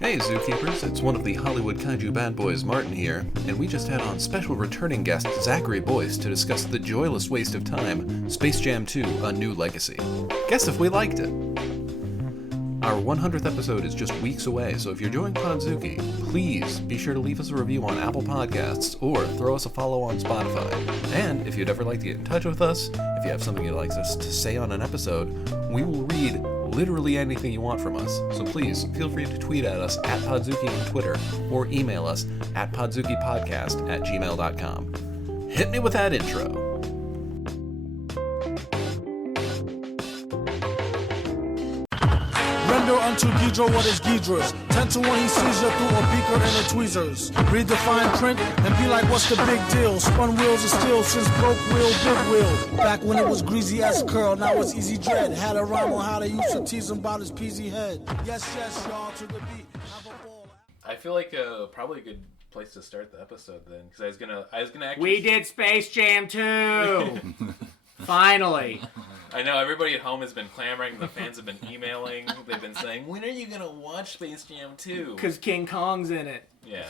Hey Zookeepers, it's one of the Hollywood Kaiju Badbois, Martin here, and we just had on special returning guest Zachary Boyce to discuss the joyless waste of time, Spacejam 2, A New Legacy. Guess if we liked it. Our 100th episode is just weeks away, so if you're enjoying Podzuki, please be sure to leave us a review on Apple Podcasts or throw us a follow on Spotify. And if you'd ever like to get in touch with us, if you have something you'd like us to say on an episode, we will read literally anything you want from us. So please feel free to tweet at us at Podzuki on Twitter or email us at podzukipodcast@gmail.com. Hit me with that intro. Render unto Ghidra what is Ghidra's. 10 to 1 he sees you through a beaker and a tweezers. Read the fine print and be like, what's the big deal? Spun wheels of steel since broke wheel, big wheel. Back when it was greasy as curl, now it's easy dread. Had a rhyme on how they used to tease him about his peasy head. Yes, yes, y'all, to the beat. Have a ball. I feel like probably a good place to start the episode then, because I was gonna actually. We did Spacejam 2! Finally. I know everybody at home has been clamoring. The fans have been emailing. They've been saying, "When are you gonna watch Spacejam 2?" Because King Kong's in it. Yeah.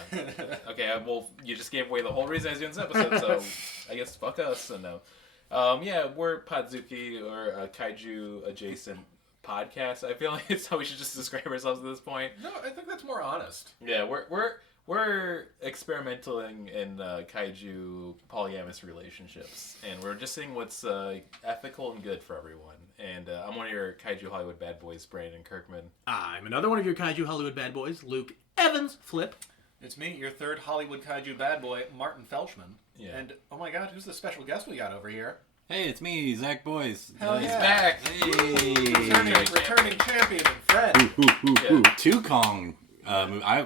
Okay. Well, you just gave away the whole reason I was doing this episode, so I guess fuck us. So no. Yeah, we're Podzuki or a kaiju adjacent podcast. I feel like it's how we should just describe ourselves at this point. No, I think that's more honest. Yeah, we're experimenting in kaiju polyamorous relationships, and we're just seeing what's ethical and good for everyone. And I'm one of your kaiju Hollywood bad boys, Brandon Kirkman. I'm another one of your Kaiju Hollywood bad boys, Luke Evans Flip. It's me, your third Hollywood Kaiju bad boy, Martin Felshman. Yeah. And, oh my god, who's the special guest we got over here? Hey, it's me, Zach Boyce. Hell He's yeah. back! Hey! Returning champion and Fred. Yeah. Two Kong.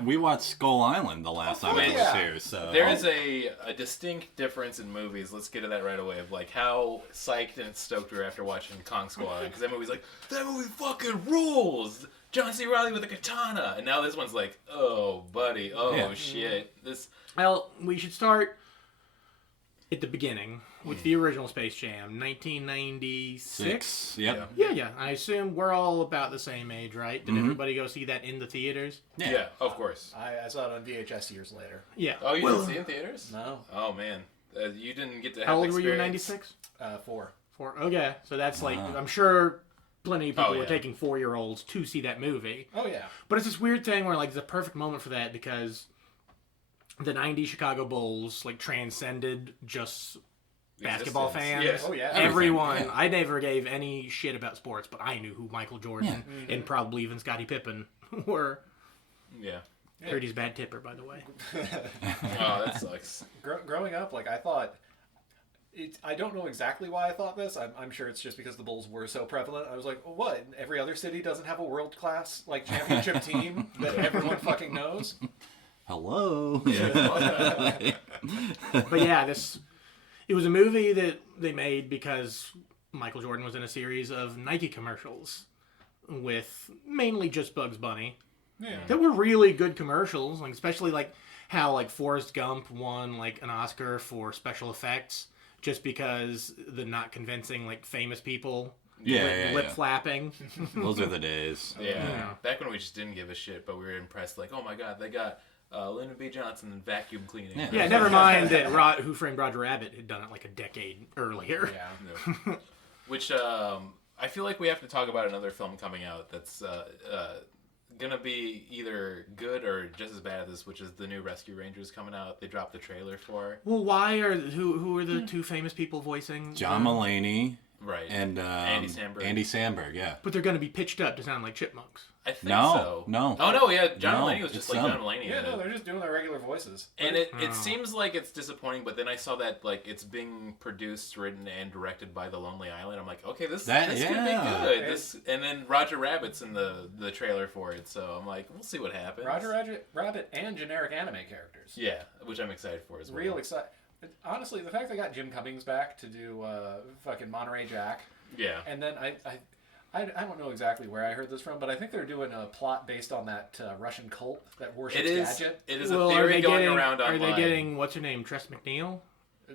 We watched Skull Island the last time I was yeah. here, so... There is a distinct difference in movies. Let's get to that right away. Of like how psyched and stoked we were after watching Kong Skull Island, because that movie's like, that movie fucking rules. John C. Reilly with a katana, and now this one's like, oh buddy, shit. This. Well, we should start at the beginning with the original Space Jam, 1996. Yep. Yeah. I assume we're all about the same age, right? Did everybody go see that in the theaters? Yeah, of course. I saw it on VHS years later. Yeah. Oh, you didn't see it in theaters? No. Oh man, you didn't get to have How old the were you in experience. 96? 4. 4. Okay, so that's like, I'm sure plenty of people Oh, were yeah. taking 4-year-olds to see that movie. Oh yeah. But it's this weird thing where, like, it's a perfect moment for that because the 90s Chicago Bulls, like, transcended just basketball fans. Yes. Oh yeah. Everyone. Yeah. I never gave any shit about sports, but I knew who Michael Jordan and probably even Scottie Pippen were. Yeah. Heard he's a bad tipper, by the way. Oh, that sucks. Growing up, like, I thought... I don't know exactly why I thought this. I'm sure it's just because the Bulls were so prevalent. I was like, what? Every other city doesn't have a world-class, like, championship team that everyone fucking knows? Hello. But yeah, it was a movie that they made because Michael Jordan was in a series of Nike commercials with mainly just Bugs Bunny. Yeah. That were really good commercials, like especially like how like Forrest Gump won like an Oscar for special effects just because the not convincing like famous people lip flapping. Those are the days. Yeah. Back when we just didn't give a shit, but we were impressed. Like, oh my god, they got Lyndon B. Johnson vacuum cleaning. Yeah, never mind that Who Framed Roger Rabbit had done it like a decade earlier. Yeah. No. Which I feel like we have to talk about another film coming out that's gonna be either good or just as bad as this, which is the new Rescue Rangers coming out. They dropped the trailer for. Well, who are the two famous people voicing? John Mulaney Right. and Andy Samberg. Andy Samberg, yeah. But they're going to be pitched up to sound like chipmunks. I think No, so. no. Oh no, yeah, John No, Mulaney was just it's like them. John Mulaney. Yeah, in no, it. they're just doing their regular voices. And it seems like it's disappointing, but then I saw that like it's being produced, written, and directed by The Lonely Island. I'm like, okay, this could be good. And then Roger Rabbit's in the trailer for it, so I'm like, we'll see what happens. Roger Rabbit and generic anime characters. Yeah, which I'm excited for as well. Real excited. Honestly, the fact they got Jim Cummings back to do fucking Monterey Jack, Yeah. and then I don't know exactly where I heard this from, but I think they're doing a plot based on that Russian cult that worships Gadget. It is a theory going around online. Are they getting what's her name, Tress MacNeil,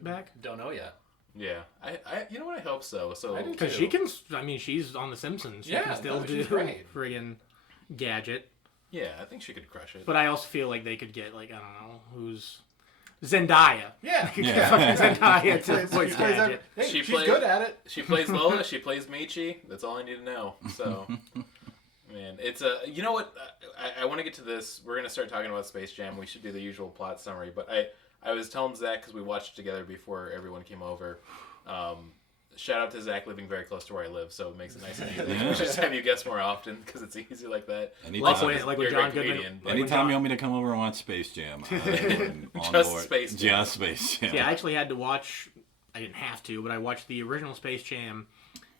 back? Don't know yet. Yeah, I you know what, I hope so. I do Because she can. I mean, she's on The Simpsons. She can still do she's great. friggin' Gadget. Yeah, I think she could crush it. But I also feel like they could get, like, I don't know, who's... Zendaya. Yeah. Yeah. Fucking Zendaya to voice plays Gadget. Hey, She she's played- good at it. She plays Lola. She plays Michi. That's all I need to know. So, man, it's a. You know what? I want to get to this. We're gonna start talking about Space Jam. We should do the usual plot summary. But I was telling Zach because we watched it together before everyone came over. Shout out to Zach living very close to where I live, so it makes it nice and easy. Just have you guess more often because it's easy like that. Anytime, Like when you're a John great Goodman... comedian, but- anytime you want me to come over and watch Space Jam, I'm on Just board. Space Jam. Just Space Jam. Yeah, I actually had to watch... I didn't have to, but I watched the original Space Jam.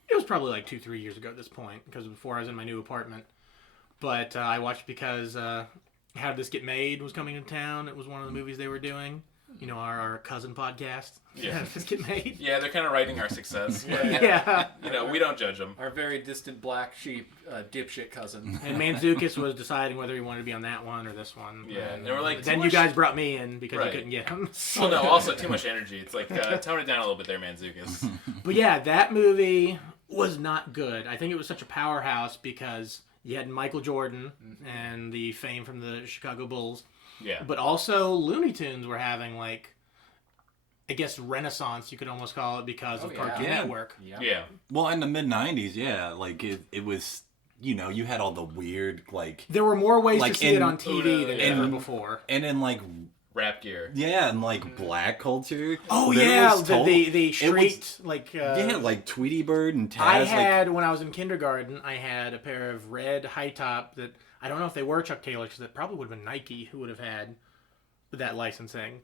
It was probably like 2-3 years ago at this point, because before I was in my new apartment. But I watched because How Did This Get Made was coming to town. It was one of the movies they were doing. You know, our cousin podcast. Yeah. How Did This Get Made? Yeah, they're kind of writing our success. But, Yeah. you know, we don't judge them. Our very distant black sheep dipshit cousin. And Mantzoukas was deciding whether he wanted to be on that one or this one. Yeah, and they were like, Then too you much- guys brought me in because Right. you couldn't get him. Well, no, also too much energy. It's like tone it down a little bit there, Mantzoukas. But yeah, that movie was not good. I think it was such a powerhouse because you had Michael Jordan and the fame from the Chicago Bulls. Yeah. But also Looney Tunes were having, like, I guess renaissance, you could almost call it, because of yeah. Cartoon Yeah. Network. Yeah. Well, in the mid '90s, yeah, like it was. You know, you had all the weird like, There were more ways Like to see in- it on TV than Yeah. ever before. and in like Rap gear. yeah, and like black culture. Oh there yeah, was the it street was- like yeah, like Tweety Bird and Taz. I had when I was in kindergarten. I had a pair of red high top that I don't know if they were Chuck Taylor because it probably would have been Nike who would have had that licensing.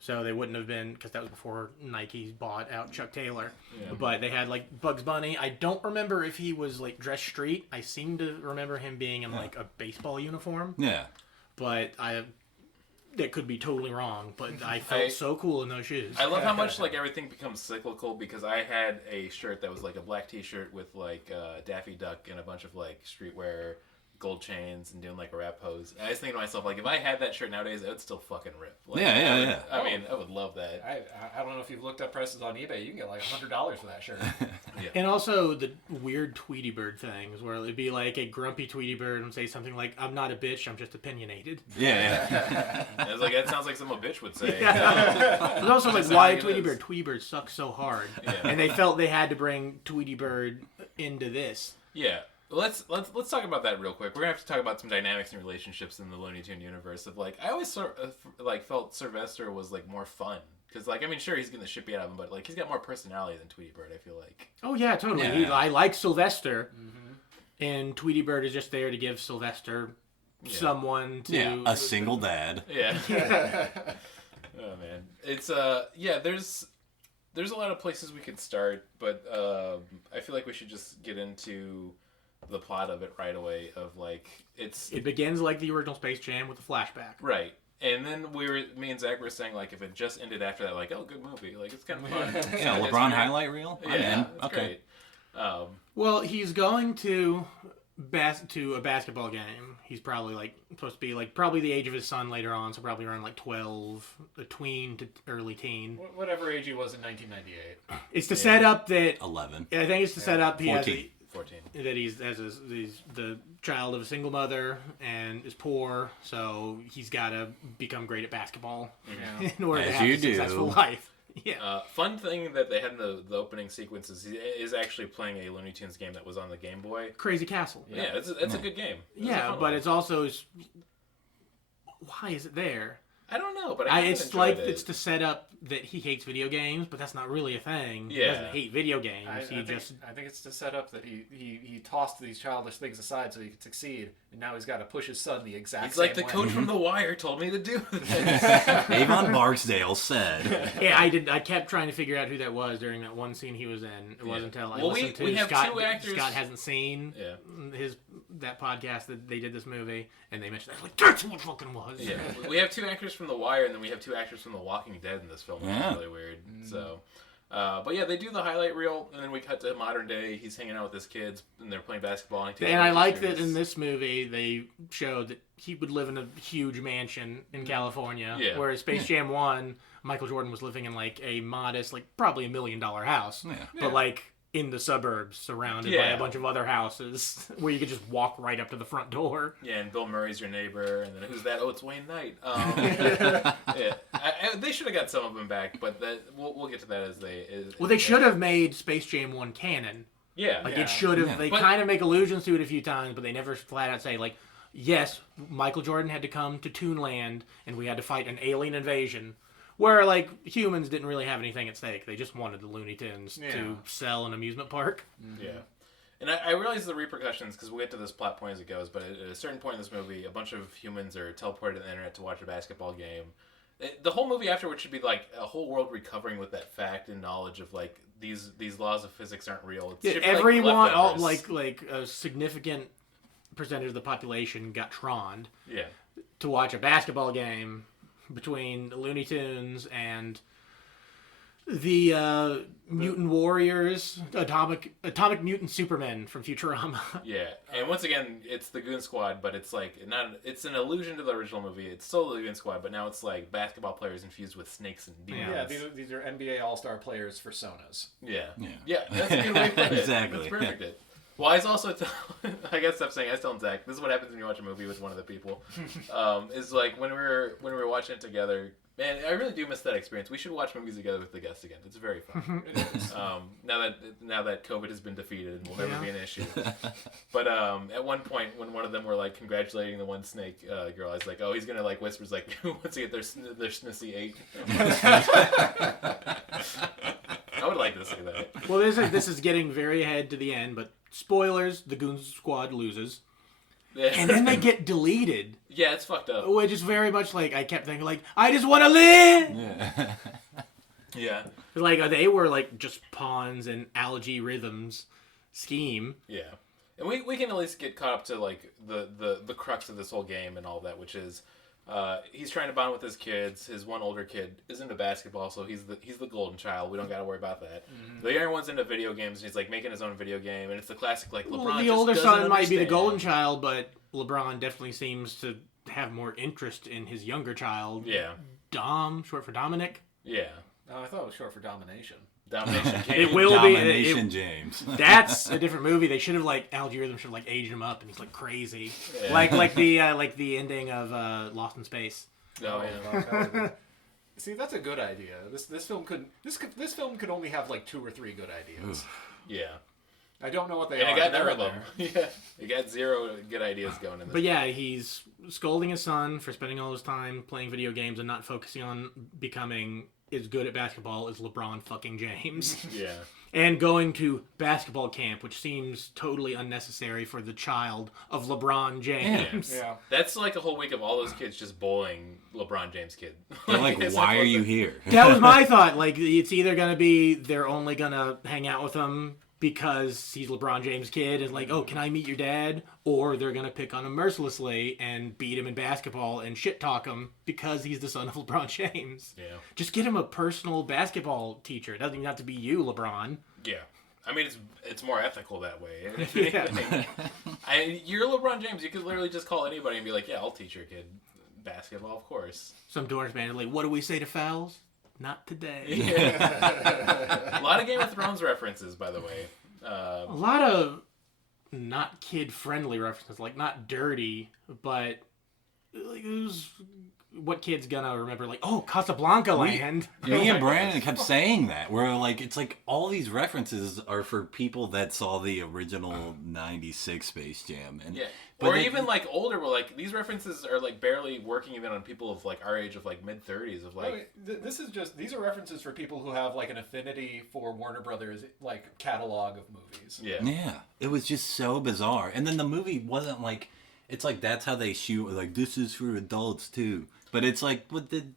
So they wouldn't have been because that was before Nike bought out Chuck Taylor. Yeah. But they had like Bugs Bunny. I don't remember if he was like dressed street. I seem to remember him being in like a baseball uniform. yeah. But that could be totally wrong. But I felt so cool in those shoes. I love how much like everything becomes cyclical because I had a shirt that was like a black T-shirt with like Daffy Duck and a bunch of like streetwear, gold chains, and doing like a rap pose. And I was thinking to myself, like, if I had that shirt nowadays, it would still fucking rip. Like, Yeah. I mean, I would love that. I don't know if you've looked up prices on eBay. You can get like $100 for that shirt. And also the weird Tweety Bird things where it'd be like a grumpy Tweety Bird and say something like, "I'm not a bitch, I'm just opinionated." Yeah. I was like, that sounds like something a bitch would say. There's also like, That's why how it Tweety is. Bird? Tweety Bird sucks so hard. Yeah. And they felt they had to bring Tweety Bird into this. Yeah. Let's talk about that real quick. We're gonna have to talk about some dynamics and relationships in the Looney Tune universe. Of like, I always sort of like felt Sylvester was like more fun because like I mean, sure he's getting the shit beat out of him, but like he's got more personality than Tweety Bird. I feel like. Oh yeah, totally. Yeah. I like Sylvester, and Tweety Bird is just there to give Sylvester someone to. Yeah. A single dad. Yeah. Oh man, it's yeah. There's a lot of places we could start, but I feel like we should just get into the plot of it right away. Of like It begins like the original Space Jam with a flashback. right, and then me and Zach were saying like if it just ended after that, like good movie, like it's kind of fun. Yeah. It's LeBron great. highlight reel. I'm Yeah, in. it's Okay. great. Well, he's going to a basketball game. He's probably like supposed to be like probably the age of his son later on, so probably around like 12, a tween to early teen. Whatever age he was in 1998. It's to set up that 11. I think it's to set up he has 14. 14. that he's the child of a single mother and is poor, so he's got to become great at basketball Yeah. in order to As have you a successful do. life. Yeah. Fun thing that they had in the opening sequences is actually playing a Looney Tunes game that was on the Game Boy. Crazy Castle. Yeah, it's a good game. It's a Yeah, fun but one. it's also why is it there? I don't know, but I kind of It's enjoyed like it. it's to set up that he hates video games, but that's not really a thing. He Yeah. doesn't hate video games. I he think it's to set up that he tossed these childish things aside so he could succeed, and now he's got to push his son the exact It's same like the way. coach from The Wire told me to do this. Avon Barksdale said. yeah, I kept trying to figure out who that was during that one scene he was in. It wasn't until I Well, listened we to have Scott. two actors- Scott hasn't seen Yeah. that podcast that they did this movie, and they mentioned that. Like, that's who it fucking was. Yeah, we have two actors from The Wire, and then we have two actors from The Walking Dead in this film, which Yeah. is really weird. So, but yeah, they do the highlight reel, and then we cut to modern day. He's hanging out with his kids, and they're playing basketball. And I like that in this movie they showed that he would live in a huge mansion in California, Yeah. whereas Space Jam 1, Michael Jordan was living in like a modest, like probably $1 million house, Yeah. but like in the suburbs, surrounded by a bunch of other houses, where you could just walk right up to the front door. Yeah, and Bill Murray's your neighbor, and then who's that? Oh, it's Wayne Knight. Yeah, they should have got some of them back, but we'll get to that as they. They should have made Space Jam 1 canon. Yeah, it should have. They kind of make allusions to it a few times, but they never flat out say like, yes, Michael Jordan had to come to Toonland, and we had to fight an alien invasion. Where, like, humans didn't really have anything at stake. They just wanted the Looney Tunes to sell an amusement park. Yeah. And I realize the repercussions, because we'll get to this plot point as it goes, but at a certain point in this movie, a bunch of humans are teleported to the internet to watch a basketball game. The whole movie afterwards should be, like, a whole world recovering with that fact and knowledge of, like, these laws of physics aren't real. It should be everyone, like a significant percentage of the population got troned to watch a basketball game between the Looney Tunes and the mutant warriors, atomic mutant supermen from Futurama. Yeah, and once again, it's the Goon Squad, but it's like it's an allusion to the original movie. It's still the Goon Squad, but now it's like basketball players infused with snakes and demons. Yeah, these are NBA All-Star players for Sonas. Yeah. That's a good way to put it. Exactly. That's perfect. Yeah. Well, I also I guess I'm saying I was telling Zach, this is what happens when you watch a movie with one of the people. Is like when we were watching it together. Man, I really do miss that experience. We should watch movies together with the guests again. It's very fun. It is. Now that COVID has been defeated and will never be an issue. But at one point, when one of them were like congratulating the one snake girl, I was like, oh, he's gonna like whispers like, once you get their snissy 8. I would like to see that. Well, this is getting very ahead to the end, but spoilers: the Goon Squad loses. Yeah. And then they get deleted. Yeah, it's fucked up. Which is very much like, I kept thinking, like, I just want to live! Yeah. Yeah. Like, they were, like, just pawns in Algae Rhythm's scheme. Yeah. And we can at least get caught up to, like, the crux of this whole game and all that, which is, he's trying to bond with his kids. His one older kid is into basketball, so he's the golden child. We don't got to worry about that. Mm-hmm. The younger one's into video games, and he's like making his own video game, and it's the classic like LeBron. Well, the older son might be the golden child, but LeBron definitely seems to have more interest in his younger child. Yeah, Dom, short for Dominic. Yeah. Oh, I thought it was short for Domination. Domination James. It will Domination James. That's a different movie. They should have Algae Rhythm should have aged him up, and he's like crazy, like the ending of Lost in Space. Oh yeah. See, that's a good idea. This film could only have like 2 or 3 good ideas. Yeah. I don't know what they are. And it got none of them. Yeah. It got 0 good ideas going in this. But yeah, he's scolding his son for spending all his time playing video games and not focusing on becoming as good at basketball as LeBron fucking James. Yeah. And going to basketball camp, which seems totally unnecessary for the child of LeBron James. Yeah. That's like a whole week of all those kids just bullying LeBron James' kid. They're like, why are you here? That was my thought. Like, it's either going to be they're only going to hang out with him because he's LeBron James' kid and like, oh, can I meet your dad? Or they're going to pick on him mercilessly and beat him in basketball and shit talk him because he's the son of LeBron James. Yeah. Just get him a personal basketball teacher. It doesn't even have to be you, LeBron. Yeah. I mean, it's more ethical that way. Yeah. You're LeBron James. You could literally just call anybody and be like, yeah, I'll teach your kid basketball, of course. Some dorks man like, what do we say to fouls? Not today. Yeah. A lot of Game of Thrones references, by the way. A lot of not kid-friendly references, like not dirty, but like, it was what kid's gonna remember? Like, oh, Casablanca land. Me and Brandon kept saying that. We're like, it's like all these references are for people that saw the original '96 Space Jam, and yeah, or even like older. Where like these references are like barely working even on people of like our age of like mid-30s of like. These are references for people who have like an affinity for Warner Brothers like catalog of movies. Yeah, yeah, it was just so bizarre, and then the movie wasn't like. It's like that's how they shoot. Like this is for adults too. But it's like,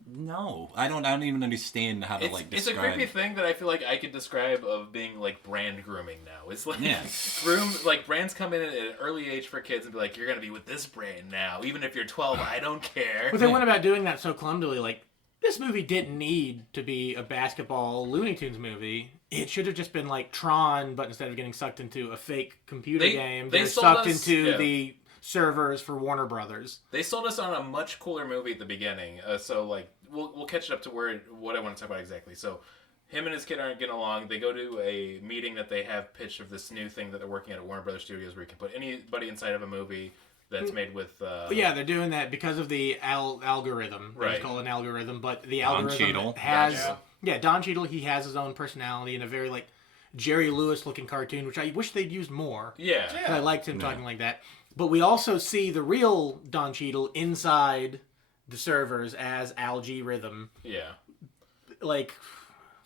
no, I don't even understand how to like describe. It's a creepy thing that I feel like I could describe of being like brand grooming now. It's like brands come in at an early age for kids and be like, you're gonna be with this brand now, even if you're 12. I don't care. But they went about doing that so clumsily. Like this movie didn't need to be a basketball Looney Tunes movie. It should have just been like Tron, but instead of getting sucked into a fake computer game, they're sucked into the servers for Warner Brothers. They sold us on a much cooler movie at the beginning, so like we'll catch it up to what I want to talk about exactly. So him and his kid aren't getting along. They go to a meeting that they have pitched of this new thing that they're working at Warner Brothers Studios, where you can put anybody inside of a movie that's made with. Yeah, they're doing that because of the algorithm. Right. It's called an algorithm, but the Don algorithm Cheadle. has. Gotcha. Yeah, Don Cheadle. He has his own personality in a very like Jerry Lewis looking cartoon, which I wish they'd used more. Yeah. 'Cause I liked him talking like that. But we also see the real Don Cheadle inside the servers as Algae Rhythm, Yeah. like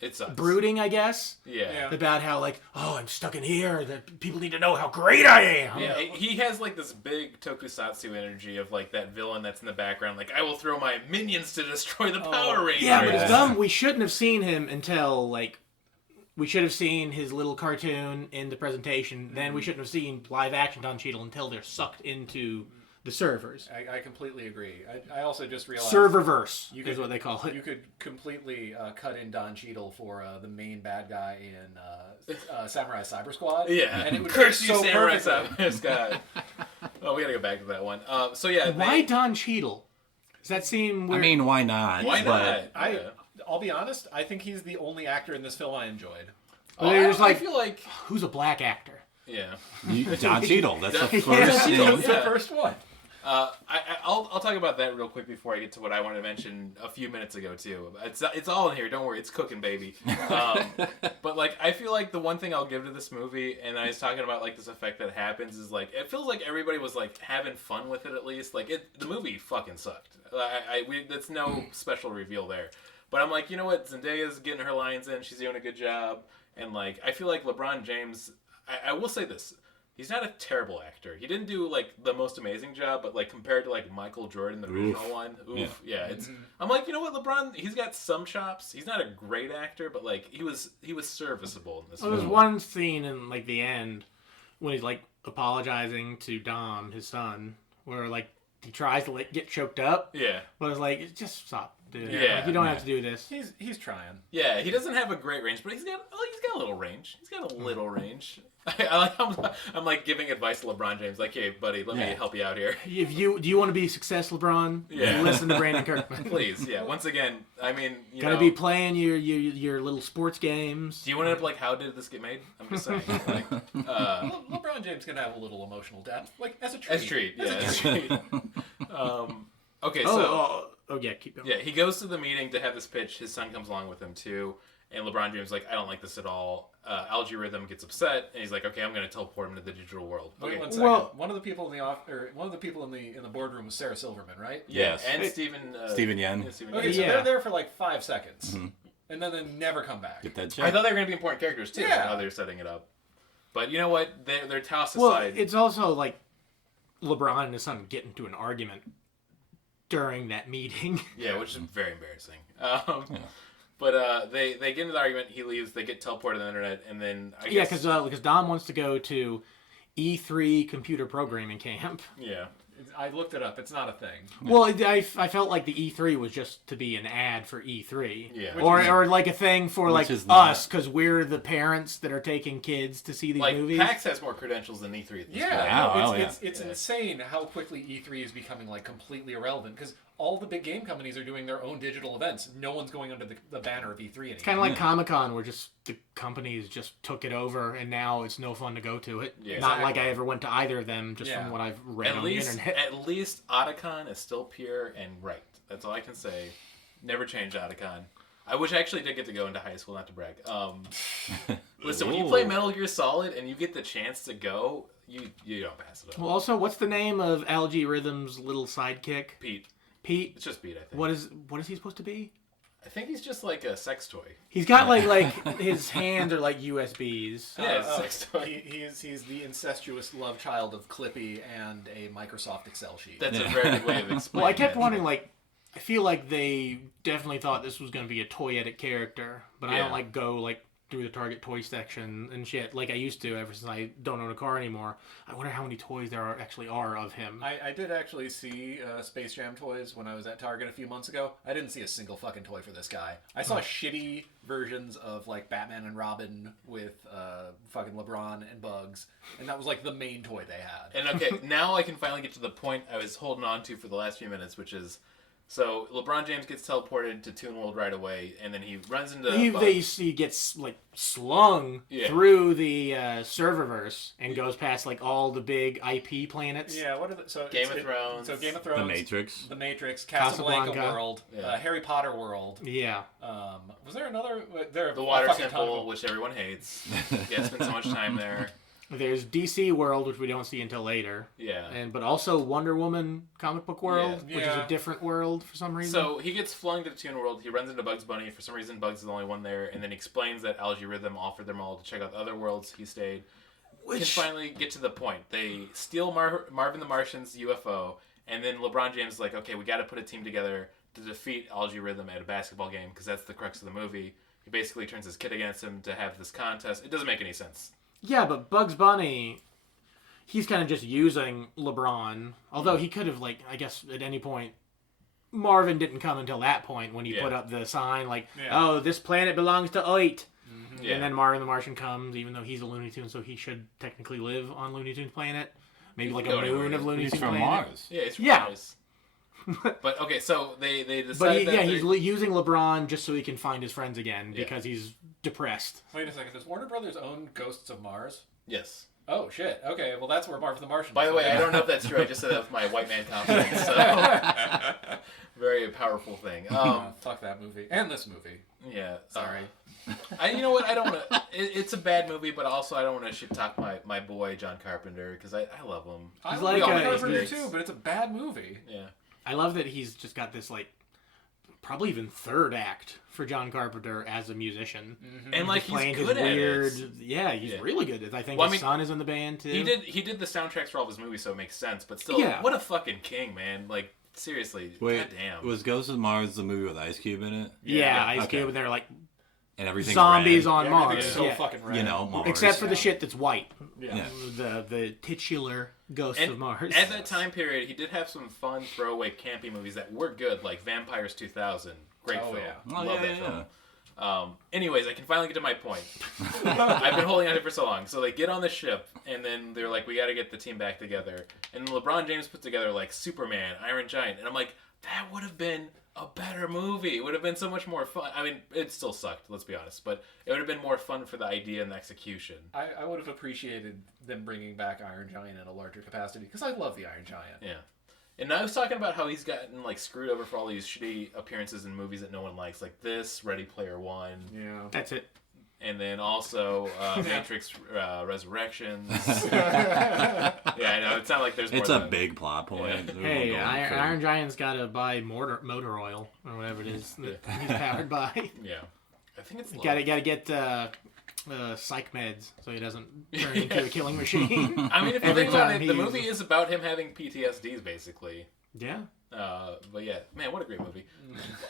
It sucks. brooding, I guess, Yeah. about how like, oh, I'm stuck in here. That people need to know how great I am. Yeah, he has like this big tokusatsu energy of like that villain that's in the background. Like, I will throw my minions to destroy the Power Rangers. Yeah, but it's dumb. We shouldn't have seen him until like. We should have seen his little cartoon in the presentation. Then we shouldn't have seen live action Don Cheadle until they're sucked into the servers. I completely agree. I also just realized Serververse is could- what they call it. you could completely cut in Don Cheadle for the main bad guy in Samurai Cyber Squad. Yeah. and it would Curse fit you, so Samurai perfectly. Scott. Oh, we gotta go back to that one. So yeah, Why Don Cheadle? Does that seem weird? I mean, why not? Why But not? I'll be honest. I think he's the only actor in this film I enjoyed. There's I like, feel like who's a black actor? yeah. Don Cheadle. That's the Yeah, first Cheadle, thing. It's the first one. I'll talk about that real quick before I get to what I wanted to mention a few minutes ago too. It's all in here. Don't worry, it's cooking, baby. But like, I feel like the one thing I'll give to this movie, and I was talking about like this effect that happens, is like it feels like everybody was like having fun with it at least. Like the movie fucking sucked. That's no special reveal there. But I'm like, you know what? Zendaya's getting her lines in. She's doing a good job. And like, I feel like LeBron James. I will say this. He's not a terrible actor. He didn't do like the most amazing job, but like compared to like Michael Jordan, the original one, yeah, it's. I'm like, you know what, LeBron? He's got some chops. He's not a great actor, but like he was serviceable in this. Well, there's one scene in like the end when he's like apologizing to Dom, his son, where like he tries to like get choked up. Yeah. But it's like, just stop, dude. Yeah. Like, you don't have to do this. He's trying. Yeah, he doesn't have a great range, but he's got a little range. He's got a little range. I'm like giving advice to LeBron James, like, hey, buddy, let me help you out here. Do you want to be a success, LeBron? Yeah. Listen to Brandon Kirkman. Please, yeah. Once again, I mean, you Gotta know, be playing your little sports games. do you want to like, how did this get made? I'm just saying. Like, LeBron James can have a little emotional depth, like as a treat. as treat, yeah, as treat. Okay, Oh, so yeah, keep going. yeah, he goes to the meeting to have this pitch. His son comes along with him too, and LeBron James is like, I don't like this at all. Algae Rhythm gets upset, and he's like, okay, I'm going to teleport him to the digital world. Wait Okay, one second. Well- One of the people in the boardroom was Sarah Silverman, right? yeah, Yes. and Stephen Yen. Yeah, Stephen Okay, Yen. so Yeah. they're there for like 5 seconds, and then they never come back. Get that I check. thought they were going to be important characters too. Yeah. How they're setting it up, but you know what? They're tossed Well, aside. it's also like LeBron and his son get into an argument during that meeting. Yeah, which is very embarrassing. But they get into the argument. He leaves. They get teleported to the internet, and then I Yeah, guess, because Dom wants to go to E3 computer programming camp. yeah, I looked it up. It's not a thing. Well, I felt like the E3 was just to be an ad for E3. Yeah. Or like a thing for like is not. us, because we're the parents that are taking kids to see these like movies. PAX has more credentials than E3 at this Yeah, point. Wow, it's insane how quickly E3 is becoming like completely irrelevant because all the big game companies are doing their own digital events. No one's going under the banner of E3 anymore. It's kind of like Comic-Con, where just the companies just took it over, and now it's no fun to go to it. Yeah, Not exactly. like I ever went to either of them, just Yeah. from what I've read on the internet. At least Otacon is still pure and right. That's all I can say. Never change Otacon. I wish I actually did get to go into high school, not to brag. Listen, when you play Metal Gear Solid and you get the chance to go, you don't pass it up. Well, also, what's the name of Algae Rhythm's little sidekick? Pete. Pete. It's just Pete, I think. What is he supposed to be? I think he's just like a sex toy. He's got like his hands are like USBs. Yeah, it's a sex toy. He's the incestuous love child of Clippy and a Microsoft Excel sheet. That's a very good way of explaining Well, I kept it. wondering, like, I feel like they definitely thought this was going to be a toyetic character, but I Yeah. don't, like, go, like, through the Target toy section and shit like I used to ever since I don't own a car anymore. I wonder how many toys there actually are of him. I did actually see Spacejam toys when I was at Target a few months ago. I didn't see a single fucking toy for this guy. I saw shitty versions of, like, Batman and Robin with fucking LeBron and Bugs, and that was, like, the main toy they had. And okay, now I can finally get to the point I was holding on to for the last few minutes, which is So LeBron James gets teleported to Toon World right away, and then he runs into He gets like slung through the serververse and goes past like all the big IP planets. Yeah, what are the Game of Thrones, The Matrix, Casablanca World, Harry Potter World. Yeah. Was there another? The Water Temple, which everyone hates. Yeah, spend so much time there. There's DC World, which we don't see until later. Yeah. But also Wonder Woman comic book world, which is a different world for some reason. So he gets flung to the Toon World. He runs into Bugs Bunny. For some reason, Bugs is the only one there. And then he explains that Algae Rhythm offered them all to check out the other worlds. He stayed. Can finally get to the point. They steal Marvin the Martian's UFO. And then LeBron James is like, okay, we got to put a team together to defeat Algae Rhythm at a basketball game because that's the crux of the movie. He basically turns his kid against him to have this contest. It doesn't make any sense. Yeah, but Bugs Bunny... He's kind of just using LeBron, although he could have, like, I guess at any point, Marvin didn't come until that point when he put up the sign, like, oh, this planet belongs to Oit. Mm-hmm. And then Marvin the Martian comes, even though he's a Looney Tune, so he should technically live on Looney Tune's planet. Maybe like a moon of Looney Tune's planet. He's from Mars. Yeah, he's from Mars. But, okay, so they decide he's using LeBron just so he can find his friends again, because he's depressed. Wait a second, does Warner Brothers own Ghosts of Mars? Yes. Oh, shit. Okay, well, that's where Marvin the Martian By the way, I don't know if that's true. I just said that with my white man confidence. So. Very powerful thing. Fuck that movie. And this movie. Yeah. Sorry. You know what? I don't want to... It's a bad movie, but also I don't want to shit-talk my boy, John Carpenter, because I love him. I like Carpenter, too, but it's a bad movie. Yeah. I love that he's just got this, like, probably even third act for John Carpenter as a musician. Mm-hmm. And like he's good at it. Yeah, he's really good at it. I think his son is in the band too. He did the soundtracks for all of his movies, so it makes sense. But still, what a fucking king, man! Like seriously, goddamn. Was Ghost of Mars the movie with Ice Cube in it? Yeah, Ice Cube, and they're like and everything zombies red. on Mars. So fucking red. You know, Mars. Except for the shit that's white. Yeah. The titular Ghost of Mars. At that time period, he did have some fun throwaway campy movies that were good, like Vampires 2000. Great film. Yeah. Love that film. Anyways, I can finally get to my point. I've been holding on to it for so long. So they get on the ship, and then they're like, we got to get the team back together. And LeBron James put together, like, Superman, Iron Giant. And I'm like, that would have been a better movie. It would have been so much more fun. I mean, it still sucked, let's be honest. But it would have been more fun for the idea and the execution. I would have appreciated them bringing back Iron Giant in a larger capacity, because I love the Iron Giant. Yeah. And I was talking about how he's gotten like screwed over for all these shitty appearances in movies that no one likes, like this, Ready Player One. Yeah, that's it. And then also Matrix Resurrections. Yeah, I know. It's not like there's. It's a big plot point. Yeah. Hey, Iron Giant's got to buy motor oil or whatever it is that he's powered by. Yeah, I think it's. Got to get psych meds so he doesn't turn into a killing machine. I mean, if you think about it, the movie is about him having PTSDs, basically. Yeah. But yeah, man, what a great movie.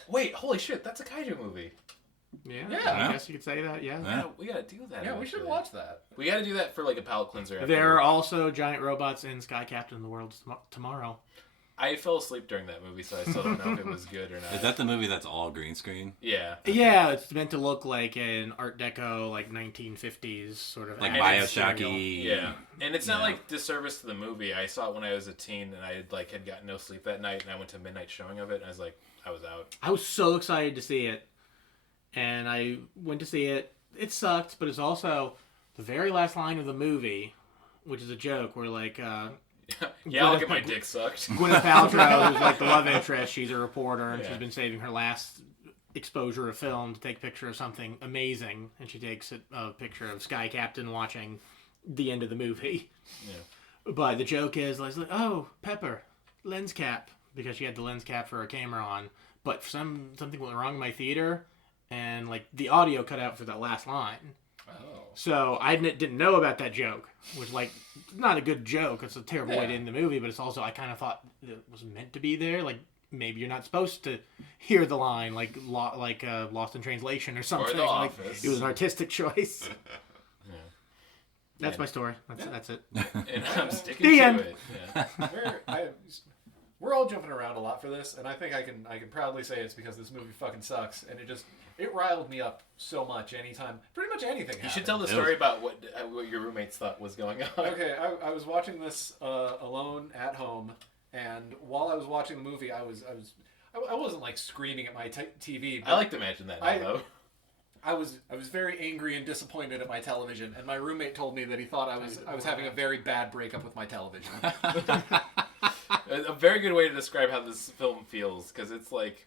Wait, holy shit, that's a kaiju movie. Yeah, I guess you could say that, yeah. We gotta do that. Yeah, we should watch that. We gotta do that for like a palate cleanser. There are also giant robots in Sky Captain: The World Tomorrow. I fell asleep during that movie, so I still don't know if it was good or not. Is that the movie that's all green screen? Yeah. Yeah, it's meant to look like an Art Deco, like 1950s sort of. Like Bioshocky. Yeah. And it's not like disservice to the movie. I saw it when I was a teen, and I had gotten no sleep that night, and I went to a midnight showing of it, and I was like, I was out. I was so excited to see it, and I went to see it. It sucked, but it's also the very last line of the movie, which is a joke, where like... yeah, I'll get my dick sucked. Gwyneth Paltrow, who's like the love interest, she's a reporter, and she's been saving her last exposure of film to take a picture of something amazing, and she takes a picture of Sky Captain watching the end of the movie. Yeah. But the joke is, like, oh, Pepper, lens cap, because she had the lens cap for her camera on, but something went wrong in my theater, and like the audio cut out for that last line. So I didn't know about that joke, which like not a good joke. It's a terrible way to end the movie, but it's also I kind of thought it was meant to be there. Like maybe you're not supposed to hear the line like Lost in Translation or something. Or The like Office. It was an artistic choice. That's my story. That's it. And I'm sticking The to end. it. Yeah. We're all jumping around a lot for this, and I think I can proudly say it's because this movie fucking sucks, and it riled me up so much anytime, pretty much anything happened. You should tell the story about what your roommates thought was going on. Okay, I was watching this alone at home, and while I was watching the movie, I wasn't like screaming at my TV. But I like to imagine that now, though. I was very angry and disappointed at my television, and my roommate told me that he thought I was having a very bad breakup with my television. A very good way to describe how this film feels, because it's like,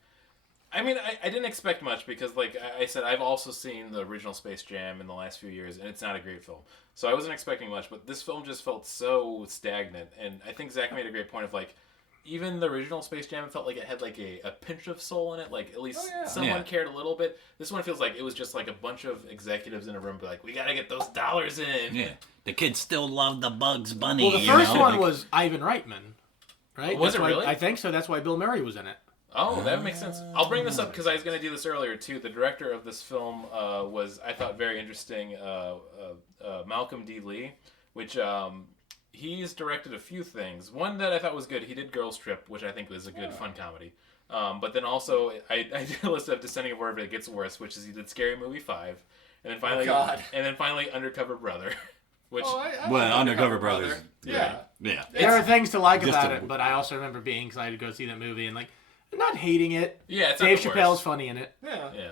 I mean, I didn't expect much, because like I said, I've also seen the original Space Jam in the last few years, and it's not a great film. So I wasn't expecting much, but this film just felt so stagnant, and I think Zach made a great point of like, even the original Space Jam felt like it had like a pinch of soul in it, like at least someone cared a little bit. This one feels like it was just like a bunch of executives in a room, be like, we gotta get those dollars in. Yeah, the kids still love the Bugs Bunny. Well, the first one was Ivan Reitman, right? Was it really? I think so. That's why Bill Murray was in it. Oh, that makes sense. I'll bring this up because I was going to do this earlier, too. The director of this film was, I thought, very interesting, Malcolm D. Lee, which he's directed a few things. One that I thought was good, he did Girls Trip, which I think was a good, fun comedy. But then also, I did a list of Descending of Wherever It Gets Worse, which is he did Scary Movie 5, and then finally Undercover Brother. Which, Undercover Brothers. Yeah. There are things to like about it, but I also remember being excited to go see that movie and like, not hating it. Yeah, it's Dave not the Chappelle's worst. funny in it. Yeah.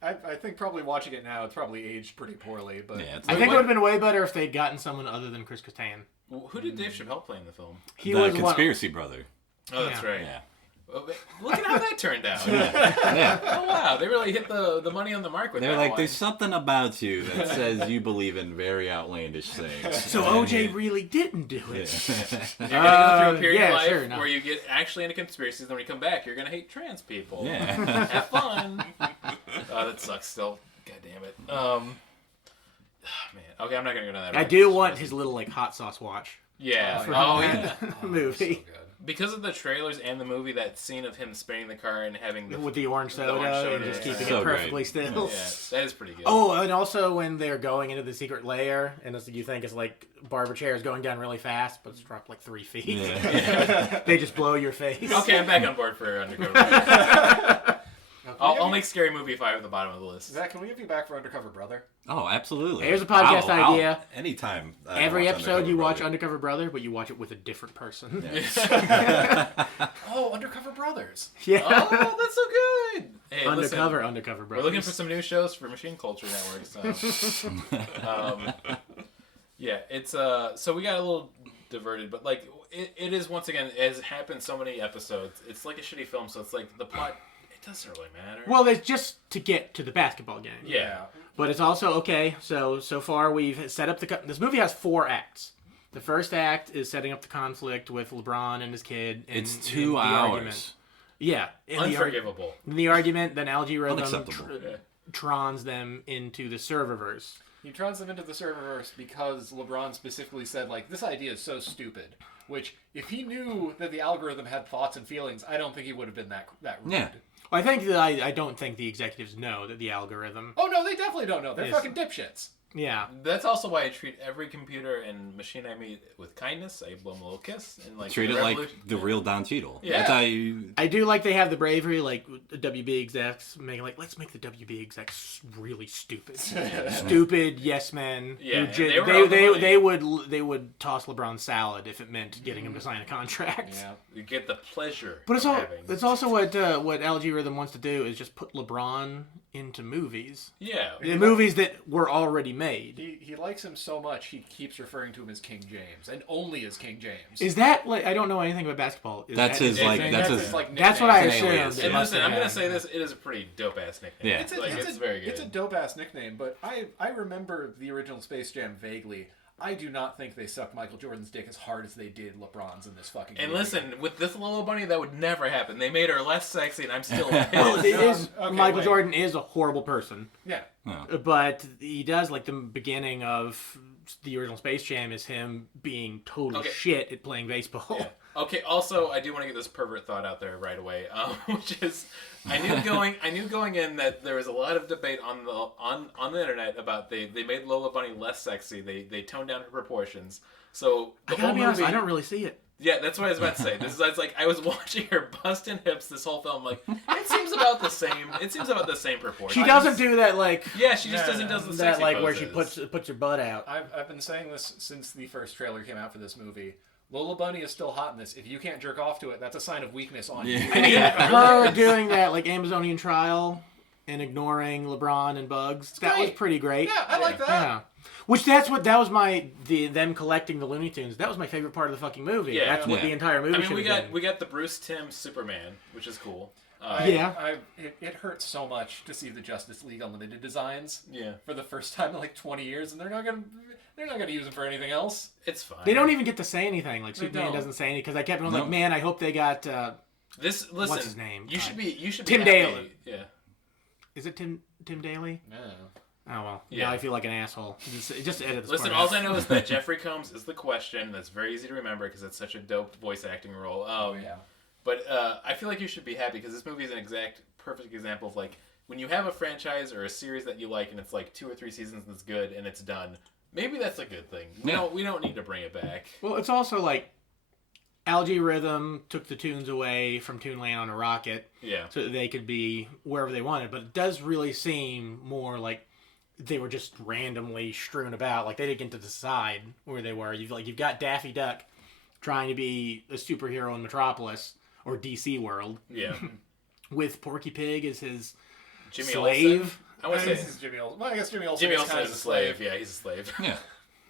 I think probably watching it now, it's probably aged pretty poorly. But I think it would have been way better if they'd gotten someone other than Chris Kattan. Who did Dave Chappelle play in the film? He the was conspiracy brother. Oh, that's right. Yeah. Well, look at how that turned out. Yeah. Oh, wow. They really hit the money on the mark with They're that like, one. there's something about you that says you believe in very outlandish things. So OJ really didn't do it. You're going to go through a period of life sure, where you get actually into conspiracies, then when you come back, you're going to hate trans people. Yeah. Have fun. That sucks still. God damn it. Man. Okay, I'm not going to go down that I road. do want his little like hot sauce watch Yeah. for Yeah. movie Because of the trailers and the movie, that scene of him spinning the car and having with the orange soda, and just keeping So it perfectly great. still. Yeah, that is pretty good. Oh, and also when they're going into the secret lair, and you think it's like barber chairs going down really fast, but it's dropped like 3 feet. Yeah. They just blow your face. Okay, I'm back on board for Undercover. I'll make Scary Movie 5 at the bottom of the list. Zach, can we have you back for Undercover Brother? Oh, absolutely. Here's a podcast idea. Anytime. Every watch episode you watch Brother. Undercover Brother, but you watch it with a different person. Oh, Undercover Brothers. Yeah. Oh, that's so good. Hey, Undercover listen, Brothers. we're looking for some new shows for Machine Culture Network. So, yeah, it's so we got a little diverted, but like it is once again, as it happens so many episodes, it's like a shitty film. So it's like the plot. It doesn't really matter. Well, it's just to get to the basketball game. Yeah. But it's also, okay, so far we've set up this movie has 4 acts. The first act is setting up the conflict with LeBron and his kid. It's in 2 the hours. Argument. Yeah. Unforgivable. In the argument, then Algae Rhythm Unacceptable. trons them into the serververse. He trons them into the serververse because LeBron specifically said, like, this idea is so stupid. Which, if he knew that the algorithm had thoughts and feelings, I don't think he would have been that rude. Yeah. Well, I think that I don't think the executives know that the algorithm. Oh, no, they definitely don't know. They're Yes. fucking dipshits. Yeah. That's also why I treat every computer and machine I meet with kindness. I blow them a little kiss and like Treat it like revolution- the real Don Cheadle. Yeah. That's how you... I do like they have the bravery, like the WB execs, making like, let's make the WB execs really stupid, stupid yes men. Yeah, who and they were on the money. they would toss LeBron salad if it meant getting him to sign a contract. Yeah. You get the pleasure. But it's of all having- it's also what LG Rhythm wants to do is just put LeBron into movies, Yeah. the movies that were already made. He likes him so much, he keeps referring to him as King James, and only as King James. Is that like I don't know anything about basketball? Is That's that his, like, thing? that's his, his- like, That's what I It's an alias. assumed. And It must listen, I'm have gonna been. say this: it is a pretty dope ass nickname. Yeah. It's very good. It's a dope ass nickname, but I remember the original Space Jam vaguely. I do not think they sucked Michael Jordan's dick as hard as they did LeBron's in this fucking And movie. listen, with this little bunny, that would never happen. They made her less sexy, and I'm still pissed. Well, it is Okay, Michael wait. Jordan is a horrible person. Yeah. But he does, like, the beginning of the original Space Jam is him being total Okay. shit at playing baseball. Yeah. Okay. Also, I do want to get this pervert thought out there right away, which is, I knew going in that there was a lot of debate on the internet about they made Lola Bunny less sexy. They toned down her proportions. So the I gotta whole be honest, movie, I don't really see it. Yeah, that's what I was about to say. It's like I was watching her busting hips this whole film. Like it seems about the same. It seems about the same proportion. She doesn't do that, like, Yeah, she just doesn't does the that, sexy like, where she poses. puts her butt out. I've been saying this since the first trailer came out for this movie. Lola Bunny is still hot in this. If you can't jerk off to it, that's a sign of weakness on you. I mean, her doing that like Amazonian trial and ignoring LeBron and Bugs, that was pretty great. Yeah, I like that. Yeah. Which them collecting the Looney Tunes. That was my favorite part of the fucking movie. Yeah. That's what the entire movie. I mean, been. we got the Bruce Timm Superman, which is cool. It hurts so much to see the Justice League Unlimited designs. Yeah. For the first time in like 20 years, and they're not gonna use them for anything else. It's fine. They don't even get to say anything. Like They Superman don't. doesn't say anything because I kept going like, man, I hope they got. Listen, what's his name? You should be Tim happy. Daly. Yeah. Is it Tim Daly? No. Oh well. Yeah. Now I feel like an asshole. Just edit this. Listen, part all out. I know is that Jeffrey Combs is the Question. That's very easy to remember because it's such a dope voice acting role. Yeah. But I feel like you should be happy because this movie is an perfect example of like when you have a franchise or a series that you like and it's like 2 or 3 seasons and it's good and it's done. Maybe that's a good thing. We don't need to bring it back. Well, it's also like Algae Rhythm took the tunes away from Toonland on a rocket, so that they could be wherever they wanted. But it does really seem more like they were just randomly strewn about. Like they didn't get to decide where they were. You've got Daffy Duck trying to be a superhero in Metropolis or DC World. Yeah. With Porky Pig as his Jimmy slave. Olsen. I want to say This is Jimmy Olsen. Well, I guess Jimmy Olsen Jimmy is Olsen kind is of a slave. Yeah, he's a slave. Yeah.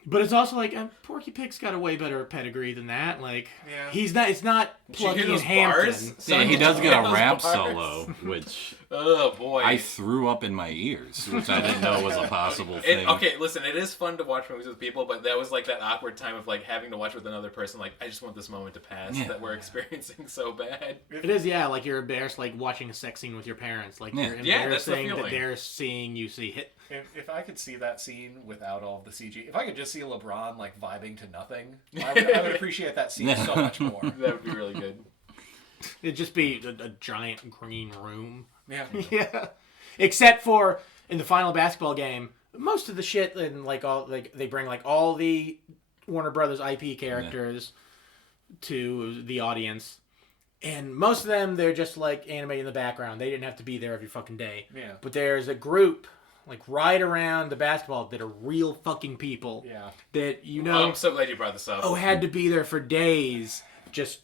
But it's also like Porky Pig's got a way better pedigree than that. Like he's not. It's not Did you hear Plucky and those Hampton. bars? Yeah, he does get a Those rap bars. solo, which Oh boy. I threw up in my ears, which I didn't know was a possible thing. Okay, listen, it is fun to watch movies with people, but that was like that awkward time of like having to watch with another person. Like, I just want this moment to pass that we're experiencing so bad. It is, yeah. Like you're embarrassed, like watching a sex scene with your parents. Like you're Yeah, that's the embarrassing that feeling. they're seeing you see hit. If I could see that scene without all of the CG, if I could just see LeBron like vibing to nothing, I would appreciate that scene so much more. That would be really good. It'd just be a giant green room. Yeah. Yeah. Except for in the final basketball game, most of the shit and like all like they bring like all the Warner Brothers IP characters to the audience. And most of them, they're just like animated in the background. They didn't have to be there every fucking day. Yeah. But there's a group like right around the basketball that are real fucking people. Yeah. That you Oh, know I'm so glad you brought this up. had to be there for days just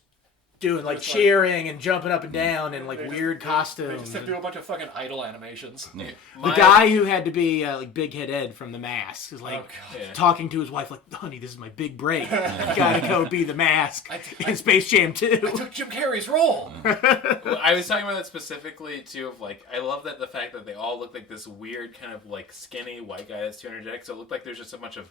doing like cheering and jumping up and down in like weird They costumes. just have to do a bunch of fucking idle animations. Yeah. The guy who had to be like Big Head Ed from The Mask is like talking to his wife like, honey, this is my big break. You gotta go be the Mask in Space Jam 2. I took Jim Carrey's role. Well, I was talking about that specifically too. Of like, I love that the fact that they all look like this weird kind of like skinny white guy that's too energetic. So it looked like there's just a bunch of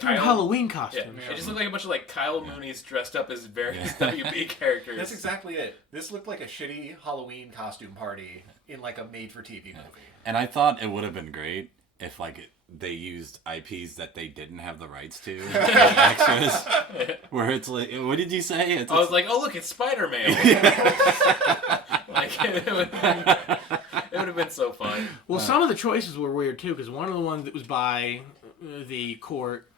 Halloween Yeah, costumes. it just looked like a bunch of like Kyle Mooney's dressed up as various WB characters. That's exactly it. This looked like a shitty Halloween costume party in like a made-for-TV movie. And I thought it would have been great if like they used IPs that they didn't have the rights to as extras. Where it's like, what did you say? I was like, oh look, it's Spider-Man. Like it would have been so fun. Well, some of the choices were weird too, because one of the ones that was by the court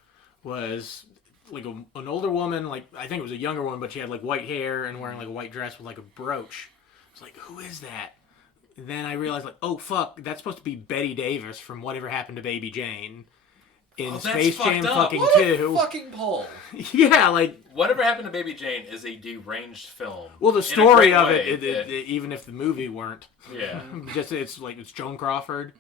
was like an older woman, like I think it was a younger one, but she had like white hair and wearing like a white dress with like a brooch. It's like, who is that? And then I realized like, oh fuck, that's supposed to be Betty Davis from Whatever Happened to Baby Jane in that's Space fucked Jam up. fucking What a 2. fucking poll. Yeah, like, Whatever Happened to Baby Jane is a deranged film. well, the In a story great of way. it, even if the movie weren't, Yeah. just it's like it's Joan Crawford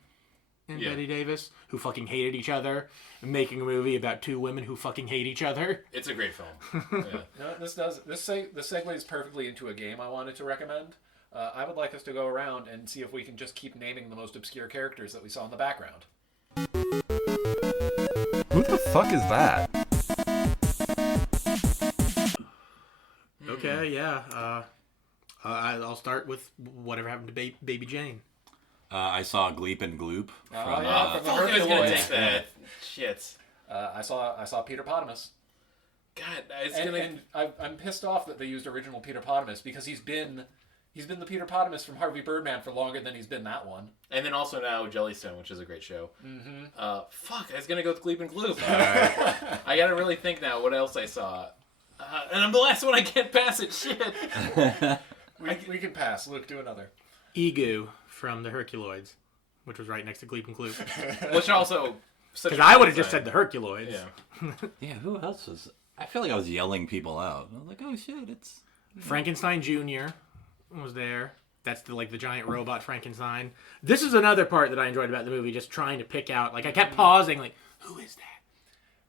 and Yeah. Betty Davis who fucking hated each other, making a movie about 2 women who fucking hate each other. It's a great film. Yeah. No, this segues perfectly into a game I wanted to recommend. I would like us to go around and see if we can just keep naming the most obscure characters that we saw in the background. Who the fuck is that? Okay, yeah. I'll start with Whatever Happened to Baby Jane. I saw Gleep and Gloop from yeah. Oh, fuck, I was gonna Herculoids. take that. Shit. I saw Peter Potamus. God, it's And, gonna. and I'm pissed off that they used original Peter Potamus because he's been the Peter Potamus from Harvey Birdman for longer than he's been that one. And then also now Jellystone, which is a great show. Mm-hmm. Fuck, I was gonna go with Gleep and Gloop. I gotta really think now what else I saw. And I'm the last one I can't pass it. Shit. We can pass. Luke, do another. Egu from the Herculoids, which was right next to Gleep and Gloop. Which also. Because I would have just said the Herculoids. Yeah. Yeah, who else was? I feel like I was yelling people out. I was like, oh shit, it's Frankenstein Jr. was there. That's the giant robot Frankenstein. This is another part that I enjoyed about the movie, just trying to pick out. Like, I kept pausing, like, who is that?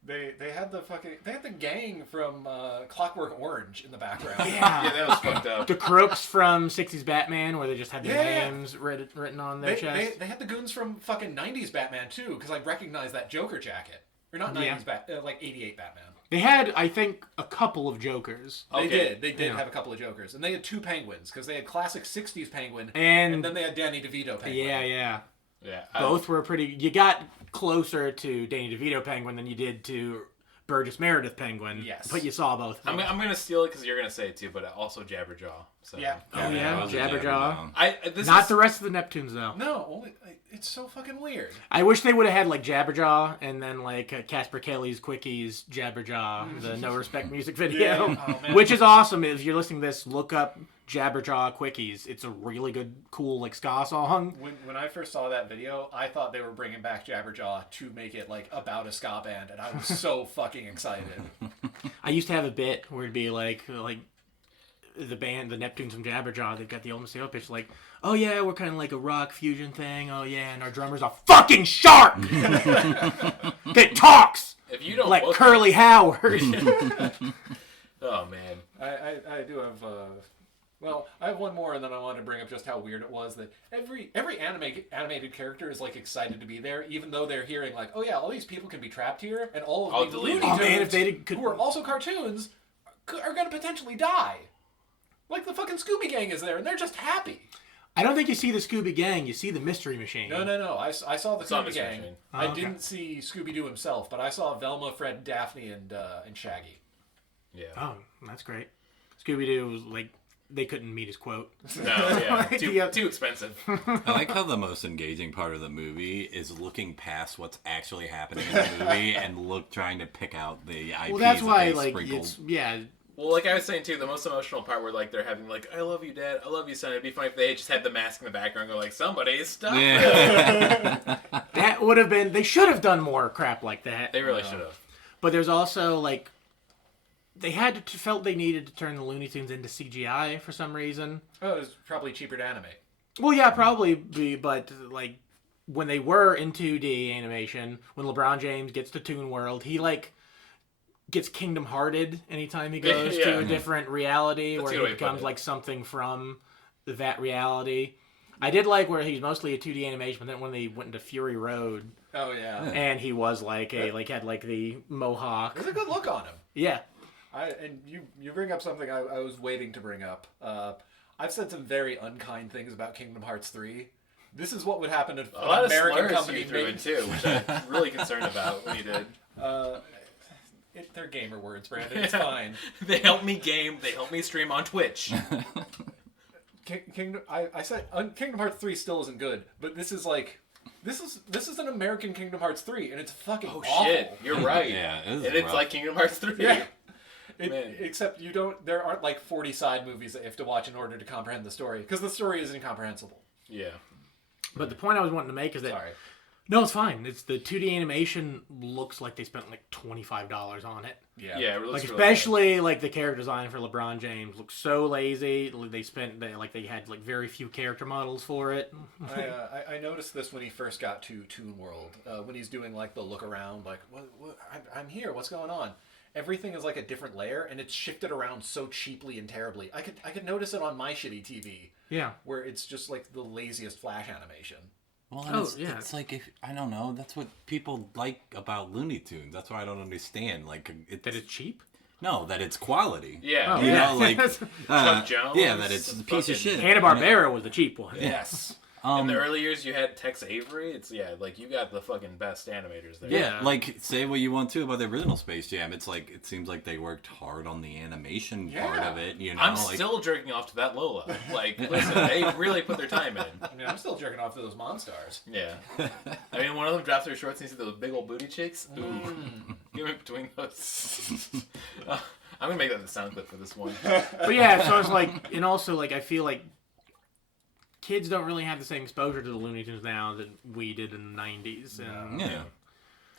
They had the gang from Clockwork Orange in the background. Yeah, that was fucked up. The crooks from 60s Batman, where they just had their names written on their chest. They had the goons from fucking 90s Batman, too, because I recognized that Joker jacket. Or not 90s like 88 Batman. They had, I think, a couple of Jokers. They did have a couple of Jokers. And they had 2 Penguins, because they had classic 60s Penguin, and then they had Danny DeVito Penguin. Yeah. Yeah, Both were pretty... You got closer to Danny DeVito Penguin than you did to Burgess Meredith Penguin. Yes. But you saw both. I'm going to steal it because you're going to say it too, but also Jabberjaw. So. Yeah. Oh, yeah, Jabberjaw. Not the rest of the Neptunes, though. No, only it's so fucking weird. I wish they would have had, like, Jabberjaw and then, like, Casper Kelly's Quickies Jabberjaw, the No Respect music video. Which is awesome. If you're listening to this, look up Jabberjaw Quickies. It's a really good, cool, like, ska song. When I first saw that video, I thought they were bringing back Jabberjaw to make it, like, about a ska band, and I was so fucking excited. I used to have a bit where it'd be, like the band, the Neptunes from Jabberjaw, they've got the old Maceo pitch, like, oh yeah, we're kind of like a rock fusion thing, oh yeah, and our drummer's a fucking shark that talks if you don't like Curly Howard. Oh, man. I do have... Well, I have one more, and then I want to bring up just how weird it was that every animated character is, like, excited to be there, even though they're hearing, like, oh yeah, all these people can be trapped here, and all of these Looney Tunes, who are also cartoons, are going to potentially die. Like, the fucking Scooby Gang is there, and they're just happy. I don't think you see the Scooby Gang, you see the Mystery Machine. No. I saw the Scooby Gang. Machine. I didn't see Scooby-Doo himself, but I saw Velma, Fred, Daphne, and Shaggy. Yeah. Oh, that's great. Scooby-Doo was, like, they couldn't meet his quote. No, yeah. Too expensive. I like how the most engaging part of the movie is looking past what's actually happening in the movie and trying to pick out the IPs. Well, that's why, like, sprinkled. Well, like I was saying too, the most emotional part where like they're having like, "I love you, Dad. I love you, son." It'd be funny if they just had the mask in the background, and go like, "Somebody stop it." That would have been. They should have done more crap like that. They really should have. But there's also like, they felt they needed to turn the Looney Tunes into CGI for some reason. Oh, it was probably cheaper to animate. Well, yeah, probably, but like when they were in 2D animation, when LeBron James gets to Toon World, he like gets Kingdom Hearted anytime he goes to a different reality. That's where he becomes like something from that reality. I did like where he's mostly a 2D animation, but then when they went into Fury Road, and he was like had like the mohawk. There's a good look on him. Yeah. And you bring up something I was waiting to bring up. I've said some very unkind things about Kingdom Hearts 3. This is what would happen if an American company threw in too, which I'm really concerned about when you did. They're gamer words, Brandon. It's fine. They help me game. They help me stream on Twitch. I said Kingdom Hearts 3 still isn't good, but this is like this is an American Kingdom Hearts 3, and it's fucking awful. Shit, you're right. Yeah, it's like Kingdom Hearts 3. Yeah. Except there aren't like 40 side movies that you have to watch in order to comprehend the story, because the story is incomprehensible. Yeah. But the point I was wanting to make is that... Sorry. No, it's fine. It's the 2D animation looks like they spent like $25 on it. Yeah, it looks like really especially good. Like the character design for LeBron James looks so lazy. They had like very few character models for it. I noticed this when he first got to Toon World, when he's doing like the look around, like what I'm here. What's going on? Everything is like a different layer, and it's shifted around so cheaply and terribly. I could notice it on my shitty TV. Yeah, where it's just like the laziest flash animation. Well, it's like, I don't know, that's what people like about Looney Tunes. That's why I don't understand. Like, that it's cheap? No, that it's quality. Yeah. You know, like... Chuck Jones. Yeah, that it's a piece of shit. Hanna-Barbera was the cheap one. Yes. In the early years, you had Tex Avery. Like, you got the fucking best animators there. Yeah, like, say what you want to about the original Space Jam. It's like, it seems like they worked hard on the animation part of it, you know? I'm still jerking off to that Lola. Like, listen, they really put their time in. I mean, I'm still jerking off to those Monstars. Yeah. I mean, one of them drops their shorts and you see those big old booty cheeks. Ooh. Give me between those. I'm going to make that the sound clip for this one. But yeah, so it's like, and also, like, I feel like kids don't really have the same exposure to the Looney Tunes now that we did in the 90s. And, yeah.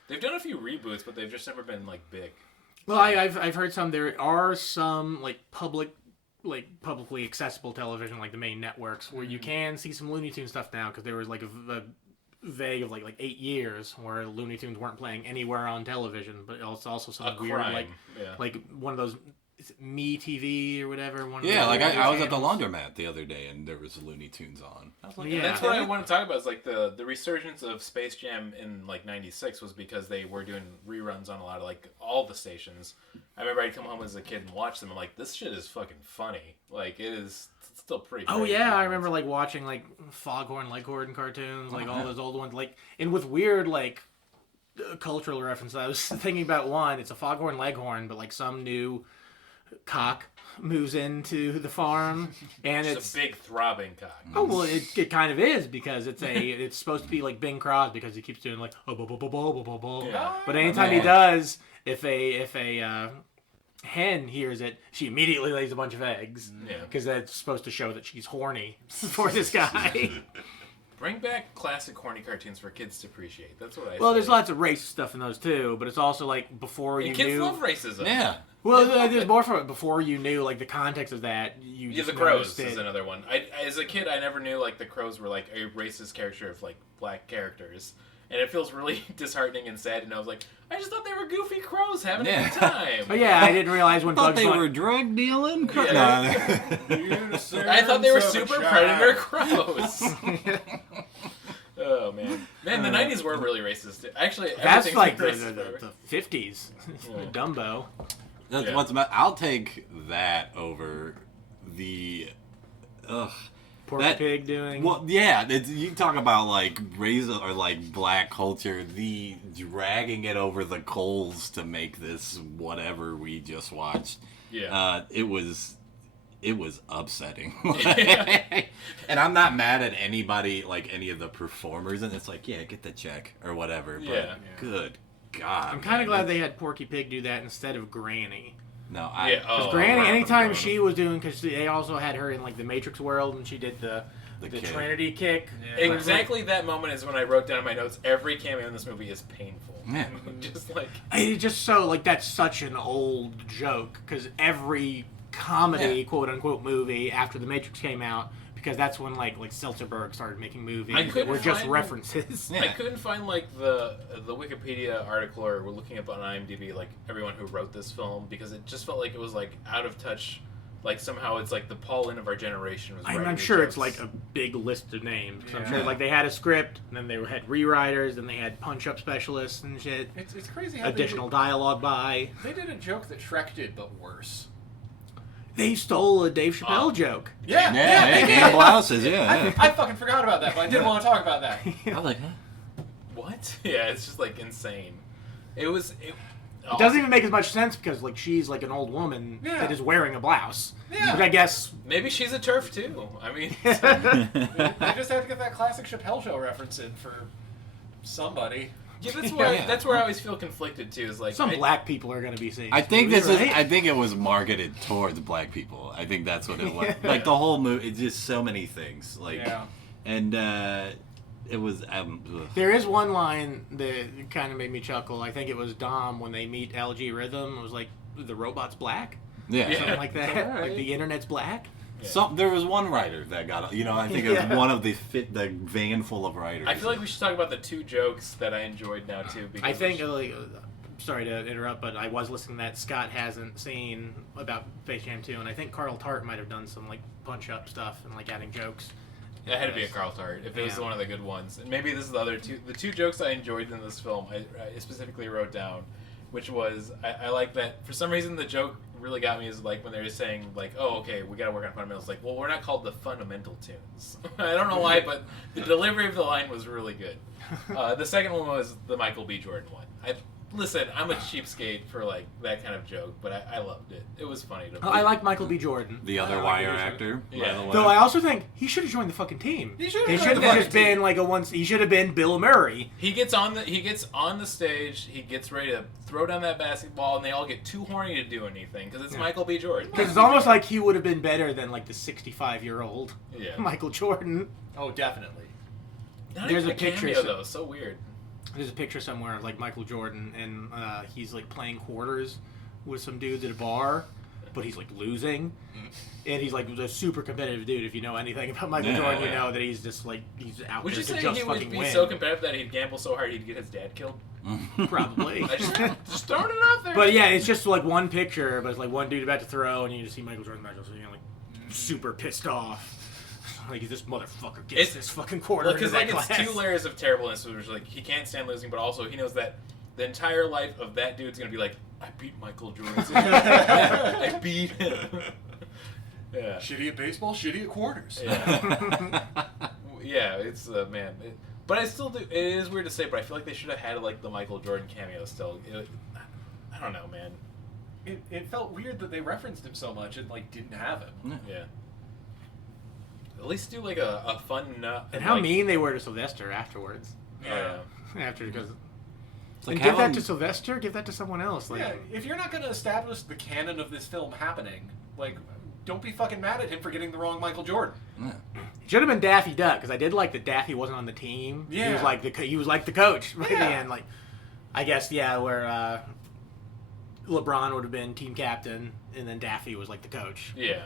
They've done a few reboots, but they've just never been, like, big. Well, I've heard some. There are some like publicly accessible television, like the main networks, where you can see some Looney Tunes stuff now, because there was like a vague of like 8 years where Looney Tunes weren't playing anywhere on television, but it's also some weird like one of those. Is it Me TV or whatever? I was at the laundromat the other day and there was Looney Tunes on. I was like, That's what I want to talk about. Is like the resurgence of Space Jam in like '96 was because they were doing reruns on a lot of like all the stations. I remember I'd come home as a kid and watch them. I'm like, this shit is fucking funny. Like it is still pretty. Oh great. yeah, I remember like watching like Foghorn Leghorn cartoons, like all those old ones, like and with weird like cultural references. I was thinking about one. It's a Foghorn Leghorn, but like some new cock moves into the farm, and it's a big throbbing cock. Oh well, it kind of is, because it's supposed to be like Bing Crosby, because he keeps doing like but anytime he does, if a hen hears it, she immediately lays a bunch of eggs, because that's supposed to show that she's horny for this guy. Bring back classic horny cartoons for kids to appreciate. That's what I say. Well, there's lots of racist stuff in those too, but it's also like before you kids knew. love racism. Yeah. Well, there's more from it before you knew like the context of that. You just the Crows noticed is another one. As a kid, I never knew like the Crows were like a racist caricature of like black characters, and it feels really disheartening and sad. And I was like, I just thought they were goofy crows having a good time. Oh yeah, I didn't realize when thought Bugs they Bunny were drug dealing. I thought they were super predator crows. Oh man, the '90s were really racist. Actually, that's like the racist 50s. Dumbo. That's what's about. I'll take that over the. Porky Pig doing. Well, yeah, you talk about like race or like black culture, the dragging it over the coals to make this whatever we just watched. Yeah, it was upsetting. And I'm not mad at anybody, like any of the performers, and it's like, yeah, get the check or whatever. But good God, I'm kind of glad they had Porky Pig do that instead of Granny. No, because Granny, anytime she was doing, because they also had her in like the Matrix world, and she did the Trinity kick. Yeah. Exactly that moment is when I wrote down in my notes, every cameo in this movie is painful. Yeah. Just like it's just so like that's such an old joke, because every comedy quote unquote movie after the Matrix came out, because that's when like Seltzerberg started making movies that were just references. I couldn't find like the Wikipedia article, or we're looking up on IMDb like everyone who wrote this film, because it just felt like it was like out of touch. Like somehow it's like the Paul Lynde of our generation was. I'm sure it's like a big list of names. Yeah. I'm sure like they had a script, and then they had rewriters, and they had punch-up specialists and shit. It's crazy how additional dialogue by. They did a joke that Shrek did, but worse. They stole a Dave Chappelle joke. Yeah, and blouses, I fucking forgot about that, but I didn't want to talk about that. I was like, huh? What? Yeah, it's just like insane. It doesn't even make as much sense, because like she's like an old woman that is wearing a blouse. Yeah. Which I guess maybe she's a TERF too. I mean, they just had to get that classic Chappelle Show reference in for somebody. Yeah, that's where I always feel conflicted too. Is like some black people are going to be seeing. I think I think it was marketed towards black people. I think that's what it was. Like the whole movie, it's just so many things. Like, and it was. There is one line that kind of made me chuckle. I think it was Dom when they meet LG Rhythm. It was like, the robot's black. Yeah, something like that. Right. Like the internet's black. Yeah. There was one writer that got, I think it was one of the van full of writers. I feel like we should talk about the two jokes that I enjoyed now too. Because I think, sorry to interrupt, but I was listening that Scott hasn't seen about Spacejam 2, and I think Carl Tart might have done some like punch-up stuff and like adding jokes. It had to be a Carl Tart if it was one of the good ones. And maybe this is the other two. The two jokes I enjoyed in this film, I specifically wrote down, which was, I like that, for some reason the joke really got me, is like when they were saying like, oh, okay, we gotta work on fundamentals. Like, well, we're not called the Fundamental Tunes. I don't know why, but the delivery of the line was really good. The second one was the Michael B. Jordan one. Listen, I'm a cheapskate for like that kind of joke, but I loved it. It was funny to me. I like Michael B. Jordan, the other Wire actor. Yeah. By the way. Though I also think he should have joined the fucking team. He should have just been like he should have been Bill Murray. He gets on the stage. He gets ready to throw down that basketball, and they all get too horny to do anything because it's Michael B. Jordan. Because it's almost like he would have been better than like the 65-year-old Michael Jordan. Oh, definitely. There's a picture though. So weird. There's a picture somewhere of like Michael Jordan, and he's like playing quarters with some dudes at a bar, but he's like losing. And he's like a super competitive dude. If you know anything about Michael Jordan, you know that he's just like he's out Would there you to say just he would fucking be win. so competitive that he'd gamble so hard he'd get his dad killed? Probably. I just throwing it out there. But yeah, it's just like one picture, but it's like one dude about to throw, and you just see Michael Jordan back, so you're like super pissed off. Like this motherfucker gets this fucking quarter. Because into like that it's glass. 2 layers of terribleness. Which is like he can't stand losing, but also he knows that the entire life of that dude's gonna be like, I beat Michael Jordan. I beat him. Yeah. Shitty at baseball, shitty at quarters. Yeah. Yeah, it's man. But I still do. It is weird to say, but I feel like they should have had like the Michael Jordan cameo still. I don't know, man. It felt weird that they referenced him so much and like didn't have him. Yeah. At least do like a fun. And how like, mean they were to Sylvester afterwards. Yeah. After because. Like, And give have that him- to Sylvester. Give that to someone else. Like, Yeah, if you're not going to establish the canon of this film happening, like, don't be fucking mad at him for getting the wrong Michael Jordan. Yeah. it should have been Daffy Duck because I did like that Daffy wasn't on the team. Yeah. He was like the coach right at the Yeah. end. Like, I guess where LeBron would have been team captain and then Daffy was like the coach. Yeah.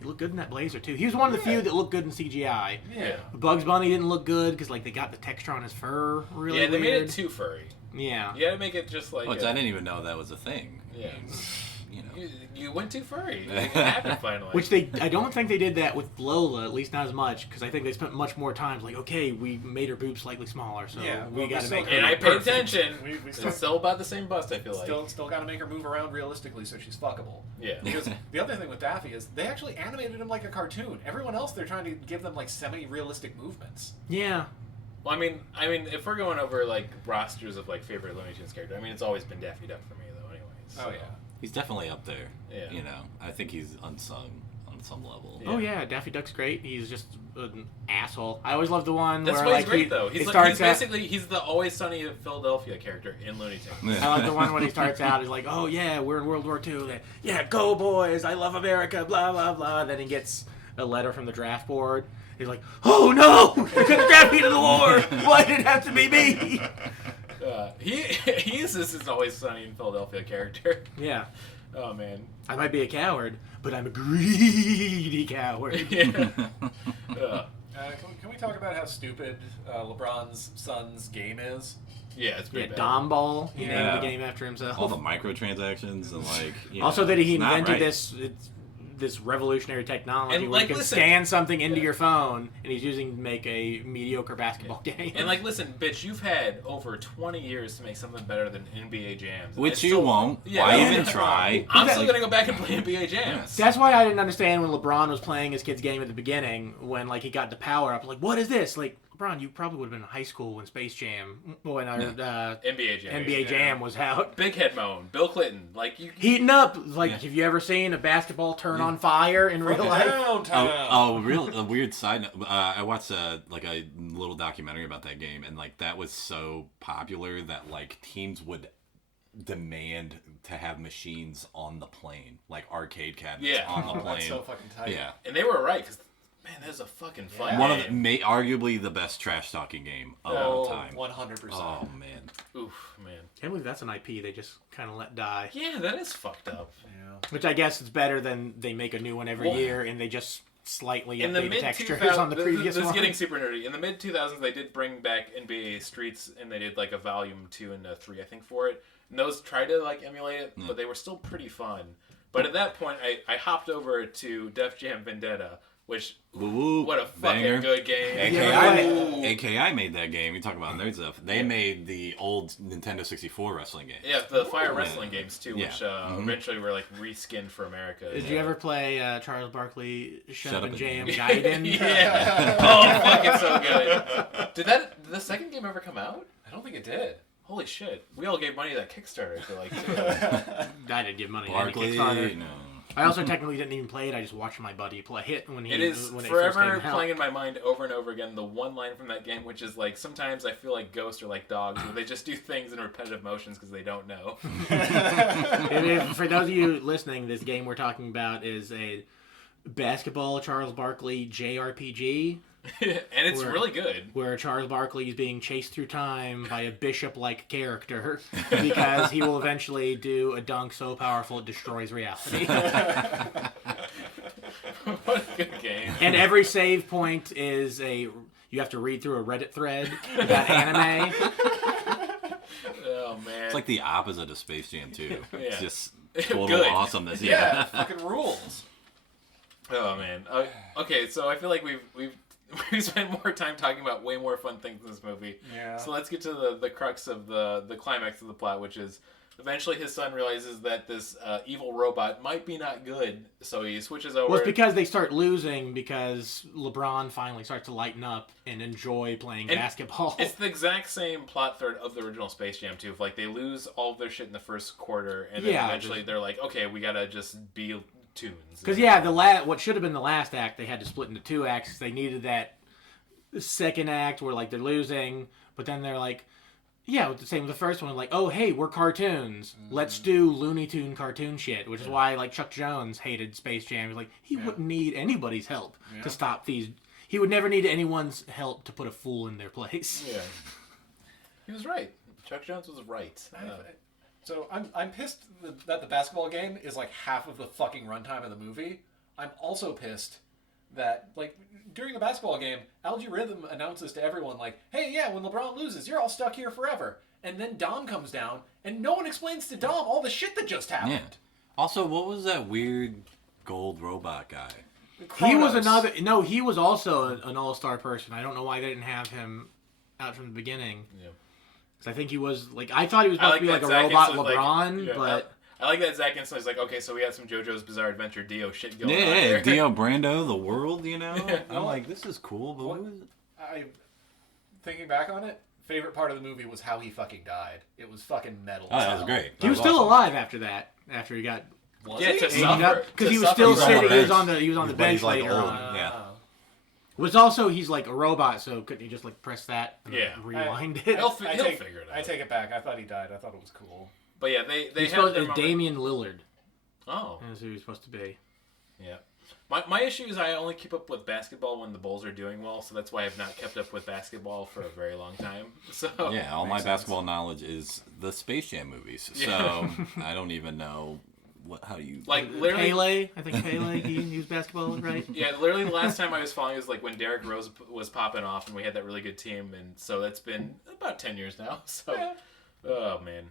He looked good in that blazer too. He was one of the few that looked good in CGI. Yeah. Bugs Bunny didn't look good because like they got the texture on his fur really Yeah, they made weird. it too furry. Yeah. You gotta make it just like. Which I didn't even know that was a thing. Yeah. You know. You went too furry. It happened finally. Which I don't think they did that with Lola, at least not as much, because I think they spent much more time like, okay, we made her boobs slightly smaller, so Yeah, we well, got to we make still- her And I look paid perfect. attention. We It's still, still about the same bust, I feel like. still got to make her move around realistically so she's fuckable. Yeah. Because the other thing with Daffy is they actually animated him like a cartoon. Everyone else, they're trying to give them like semi-realistic movements. Yeah. Well, I mean, if we're going over like rosters of like favorite Looney Tunes character, I mean, it's always been Daffy Duck for me, though. Anyways. Oh yeah. He's definitely up there. Yeah. You know, I think he's unsung on some level. Yeah. Oh yeah, Daffy Duck's great. He's just an asshole. I always love the one That's where why like he's great, though. He's it like, starts he's out- basically he's the Always Sunny of Philadelphia character in Looney Tunes. I like the one when he starts out. He's like, "Oh yeah, we're in World War II. Yeah, go boys! I love America." Blah blah blah. Then he gets a letter from the draft board. He's like, "Oh no! They're gonna draft me to the war. Why did it have to be me?" He uses his Always Sunny in Philadelphia character. Yeah, Oh man. I might be a coward, but I'm a greedy coward. Yeah. Can we talk about how stupid LeBron's son's game is? Yeah, it's Yeah, pretty bad. Dom Ball. He Yeah. named the game after himself. All the microtransactions and like. You Also, know, that he it's not invented right. this revolutionary technology And, where like, you can listen- scan something into Yeah. your phone, and he's using to make a mediocre basketball game. And like, listen, bitch, you've had over 20 years to make something better than NBA Jams. And Which it's you still- won't. Yeah. Why Yeah. even try? I'm still Like, gonna go back and play NBA Jams. That's why I didn't understand when LeBron was playing his kid's game at the beginning, when like he got the power up. Like, what is this? Like, LeBron, you probably would have been in high school when when NBA Jam. NBA Jam was out. Big Head Moan, Bill Clinton, like you. Heating up. Like, Yeah. have you ever seen a basketball turn on fire in real life? Downtown. a weird side note. I watched a little documentary about that game, and like that was so popular that like teams would demand to have machines on the plane, like arcade cabinets Yeah. on the Oh, plane. that's so fucking tight. Yeah, And they were right, because man, that was a fucking fun Yeah. one of game. arguably the best trash talking game of all time. 100%. Oh man, Oof, man. Can't believe that's an IP they just kind of let die. Yeah, that is fucked up. Yeah. Which I guess is better than they make a new one every Well, year and they just slightly In the update the mid textures 2000s, on the previous this is one. getting super nerdy. In the mid 2000s, they did bring back NBA Streets, and they did like a volume 2 and a 3, I think, for it. And those tried to like emulate it, but they were still pretty fun. But at that point, I hopped over to Def Jam Vendetta, which woo, what a fucking banger. good game. AKI made that game. You talk about nerd stuff. They made the old Nintendo 64 wrestling game. Yeah, the Fire Wrestling games too, Yeah. which eventually were like reskinned for America. Did you ever play Charles Barkley Shut Up and Jam Jam. Gaiden? Yeah. Oh, fuck, it's so good. Did the second game ever come out? I don't think it did. Holy shit. We all gave money to that Kickstarter for like I didn't give money to Barkley, any Kickstarter. no. I also technically didn't even play it. I just watched my buddy play it when It is when it first forever came out. playing in my mind over and over again the one line from that game, which is like, sometimes I feel like ghosts are like dogs, where they just do things in repetitive motions because they don't know. For those of you listening, this game we're talking about is a basketball Charles Barkley JRPG And it's really good. Where Charles Barkley is being chased through time by a bishop-like character because he will eventually do a dunk so powerful it destroys reality. What a good game. And every save point is you have to read through a Reddit thread about anime. Oh, man. It's like the opposite of Space Jam 2. Yeah. It's just total Good. awesomeness. Yeah, fucking rules. Oh, man. Okay, so I feel like we've spent more time talking about way more fun things in this movie. Yeah. So let's get to the crux of the climax of the plot, which is eventually his son realizes that this evil robot might be not good, so he switches over. Well, it's because they start losing because LeBron finally starts to lighten up and enjoy playing basketball. It's the exact same plot thread of the original Space Jam 2. Like, they lose all of their shit in the first quarter, and then eventually they're like, okay, we gotta just be tunes. Because, what should have been the last act, they had to split into 2 acts because they needed that second act where, like, they're losing, but then they're like, yeah, the same with the first one. Like, oh, hey, we're cartoons. Let's do Looney Tune cartoon shit, which is why, like, Chuck Jones hated Space Jam. He's like, he wouldn't need anybody's help to stop these. He would never need anyone's help to put a fool in their place. Yeah. He was right. Chuck Jones was right. So I'm pissed that the basketball game is like half of the fucking runtime of the movie. I'm also pissed that, like, during the basketball game, Algae Rhythm announces to everyone, like, hey, yeah, when LeBron loses, you're all stuck here forever. And then Dom comes down, and no one explains to Dom all the shit that just happened. Yeah. Also, what was that weird gold robot guy? He was he was also an all-star person. I don't know why they didn't have him out from the beginning. Yeah. Because I think he was, like, I thought he was supposed to be like a robot LeBron, but... I like that Zach Inslee is like, okay, so we had some JoJo's Bizarre Adventure Dio shit going on Yeah, here. Dio Brando, the world, you know? I'm like, this is cool, but what was it? Thinking back on it, favorite part of the movie was how he fucking died. It was fucking metal. Oh, that was great. He was still alive after that, after he got... To suffer. Because he was still sitting, he was on the bench like later old. on. Yeah. Which also, he's like a robot, so couldn't he just like press that and rewind it? He'll figure it out. I take it back. I thought he died. I thought it was cool. But yeah, they he's have supposed their to moment. Damian Lillard. Oh. That's who he's supposed to be. Yeah. My issue is I only keep up with basketball when the Bulls are doing well, so that's why I've not kept up with basketball for a very long time. So yeah, all my basketball knowledge is the Space Jam movies, so I don't even know how you... Like, literally... Pele, I think Pele, he was basketball, right? Yeah, literally the last time I was following was like when Derrick Rose was popping off and we had that really good team, and so that's been about 10 years now, so... Yeah. Oh, man.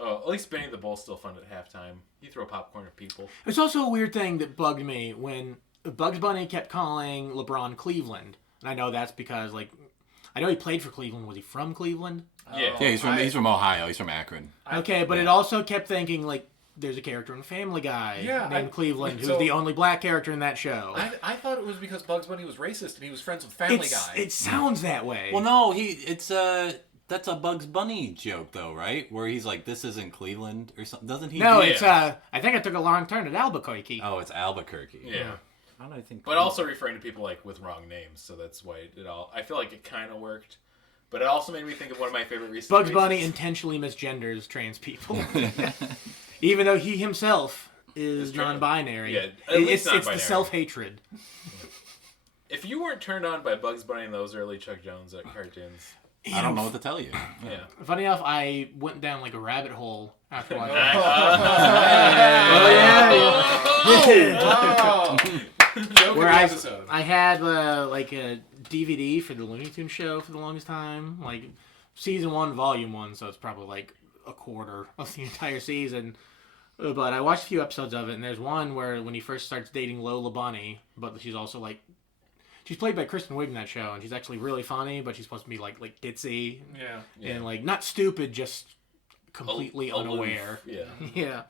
Oh, at least Benny the Bull's still fun at halftime. You throw popcorn at people. It's also a weird thing that bugged me when Bugs Bunny kept calling LeBron Cleveland. And I know that's because, like, I know he played for Cleveland. Was he from Cleveland? Yeah. Yeah, he's from Ohio. He's from Akron. Okay, but it also kept thinking, like, there's a character in Family Guy named Cleveland who's the only black character in that show. I thought it was because Bugs Bunny was racist and he was friends with Family Guy. It sounds that way. Well, no, that's a Bugs Bunny joke, though, right? Where he's like, this isn't Cleveland or something. Doesn't he? No, it's, I think I took a long turn at Albuquerque. Oh, it's Albuquerque. Yeah. How did I think? But also referring to people, like, with wrong names, so that's why it all... I feel like it kind of worked. But it also made me think of one of my favorite recent Bugs Bunny intentionally misgenders trans people. Even though he himself is non-binary. Yeah, it's non-binary. the self-hatred. If you weren't turned on by Bugs Bunny and those early Chuck Jones cartoons... I don't know what to tell you. Yeah. Funny enough, I went down like a rabbit hole after watching where I had like a DVD for the Looney Tunes show for the longest time, like season 1, volume 1, so it's probably like a quarter of the entire season. But I watched a few episodes of it, and there's one where when he first starts dating Lola Bunny, but she's also like, she's played by Kristen Wiig in that show, and she's actually really funny, but she's supposed to be like ditzy, and like not stupid, just completely unaware. Yeah, yeah.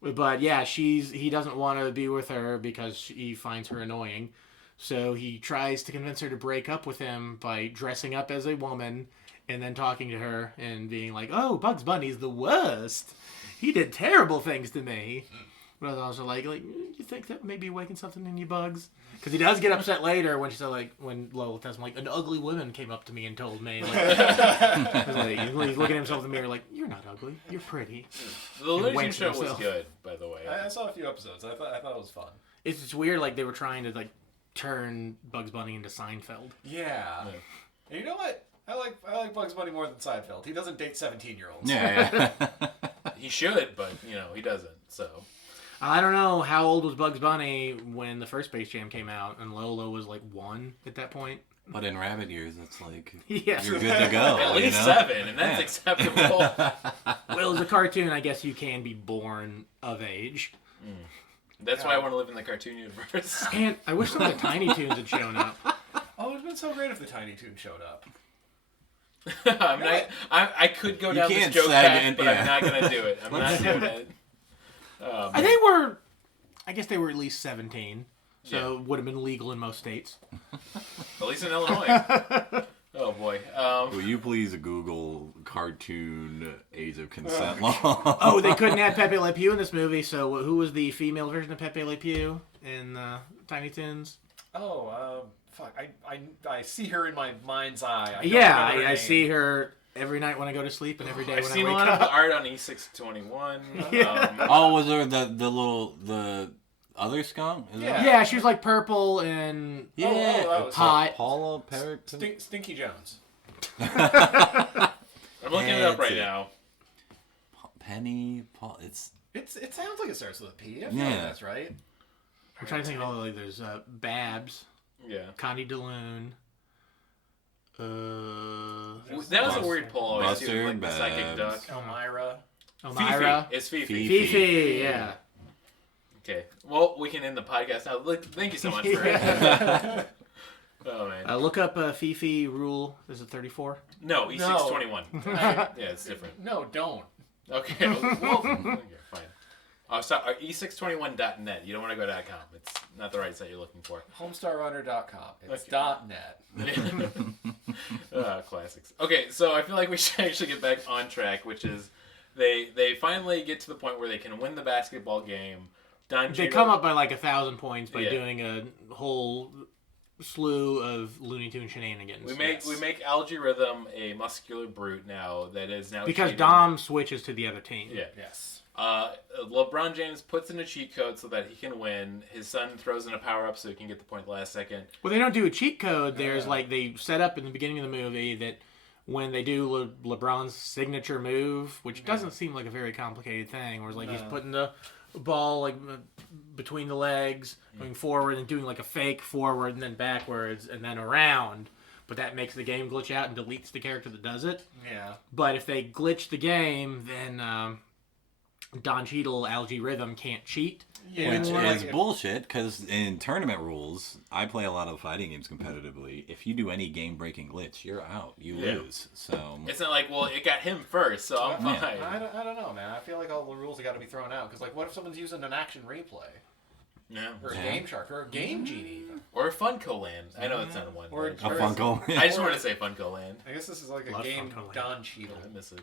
But yeah, he doesn't want to be with her because he finds her annoying, so he tries to convince her to break up with him by dressing up as a woman, and then talking to her and being like, "Oh, Bugs Bunny's the worst. He did terrible things to me." But I was also like, you think that may be waking something in you, Bugs? Because he does get upset later when she said, like, when Lola tells him, like, an ugly woman came up to me and told me. Like, he's looking at himself in the mirror like, you're not ugly, you're pretty. The Looney Tunes show was good, by the way. I saw a few episodes. I thought it was fun. It's just weird, like, they were trying to, like, turn Bugs Bunny into Seinfeld. Yeah. And you know what? I like Bugs Bunny more than Seinfeld. He doesn't date 17-year-olds. Yeah. He should, but he doesn't. So I don't know how old was Bugs Bunny when the first Space Jam came out, and Lola was like 1 at that point. But in rabbit years, it's like Yeah. you're good to go. at least 7, and that's acceptable. Well, as a cartoon, I guess you can be born of age. That's why I want to live in the cartoon universe. And I wish some of the Tiny Toons had shown up. Oh, it would have been so great if the Tiny Toon showed up. I mean, I could go down this can't joke sag path, it, but yeah. I'm not gonna do it. I'm not doing it. I guess they were at least 17, so it would have been legal in most states. At least in Illinois. Oh boy. Will you please Google cartoon age of consent law? Oh, they couldn't have Pepe Le Pew in this movie, so who was the female version of Pepe Le Pew in Tiny Toons? Oh, fuck. I see her in my mind's eye. I see her every night when I go to sleep and every day I've when seen I a wake lot up. of the art on E621. Yeah. Oh, was there the other skunk? Is that- Yeah, she was like purple and Yeah. that was hot. Paula Perrington. Stinky Jones. I'm looking it up right Fancy. now. Penny. Paul. It's It sounds like it starts with a P. I feel Yeah. like that's right. I'm trying to think of all the there's Babs, Yeah. Connie DeLune. That was a weird pull always, Buster, too. Like the psychic Babs. duck. Elmira. Elmira. Fifi. It's Fifi. Fifi, yeah. Okay. Well, we can end the podcast now. Look, thank you so much for it. Oh, man. Look up Fifi rule. Is it 34? No, E621. Yeah, it's different. No, don't. Okay. Well, okay, fine. Oh, sorry. E621.net. You don't want to go .com. It's not the right site you're looking for. Homestarrunner.com. It's Okay. .net. Classics. Okay, so I feel like we should actually get back on track, which is they finally get to the point where they can win the basketball game. Don They Cheadle- come up by like 1,000 points by Yeah. doing a whole slew of Looney Tune shenanigans. We make Algae Rhythm a muscular brute now that is now Because cheated. Dom switches to the other team. Yeah. Yes. LeBron James puts in a cheat code so that he can win. His son throws in a power up so he can get the point last second. Well, they don't do a cheat code. There's like they set up in the beginning of the movie that when they do LeBron's signature move, which doesn't seem like a very complicated thing, where it's like he's putting the ball like between the legs, going forward and doing like a fake forward and then backwards and then around. But that makes the game glitch out and deletes the character that does it. Yeah. But if they glitch the game, then Don Cheadle, Algae Rhythm can't cheat. Yeah. Which Like, is bullshit, because in tournament rules, I play a lot of fighting games competitively. If you do any game-breaking glitch, you're out. You lose. So It's not like, well, it got him first, so I'm Yeah. fine. I don't know, man. I feel like all the rules have got to be thrown out. Because, like, what if someone's using an action replay? Yeah. Or a Game Shark? Or a Game Genie, even? Or Funko Land. I know it's not one. Or but- a Funko. I just want to say Funko Land. I guess this is like a Love game Funko Land. Don Cheadle. I miss it.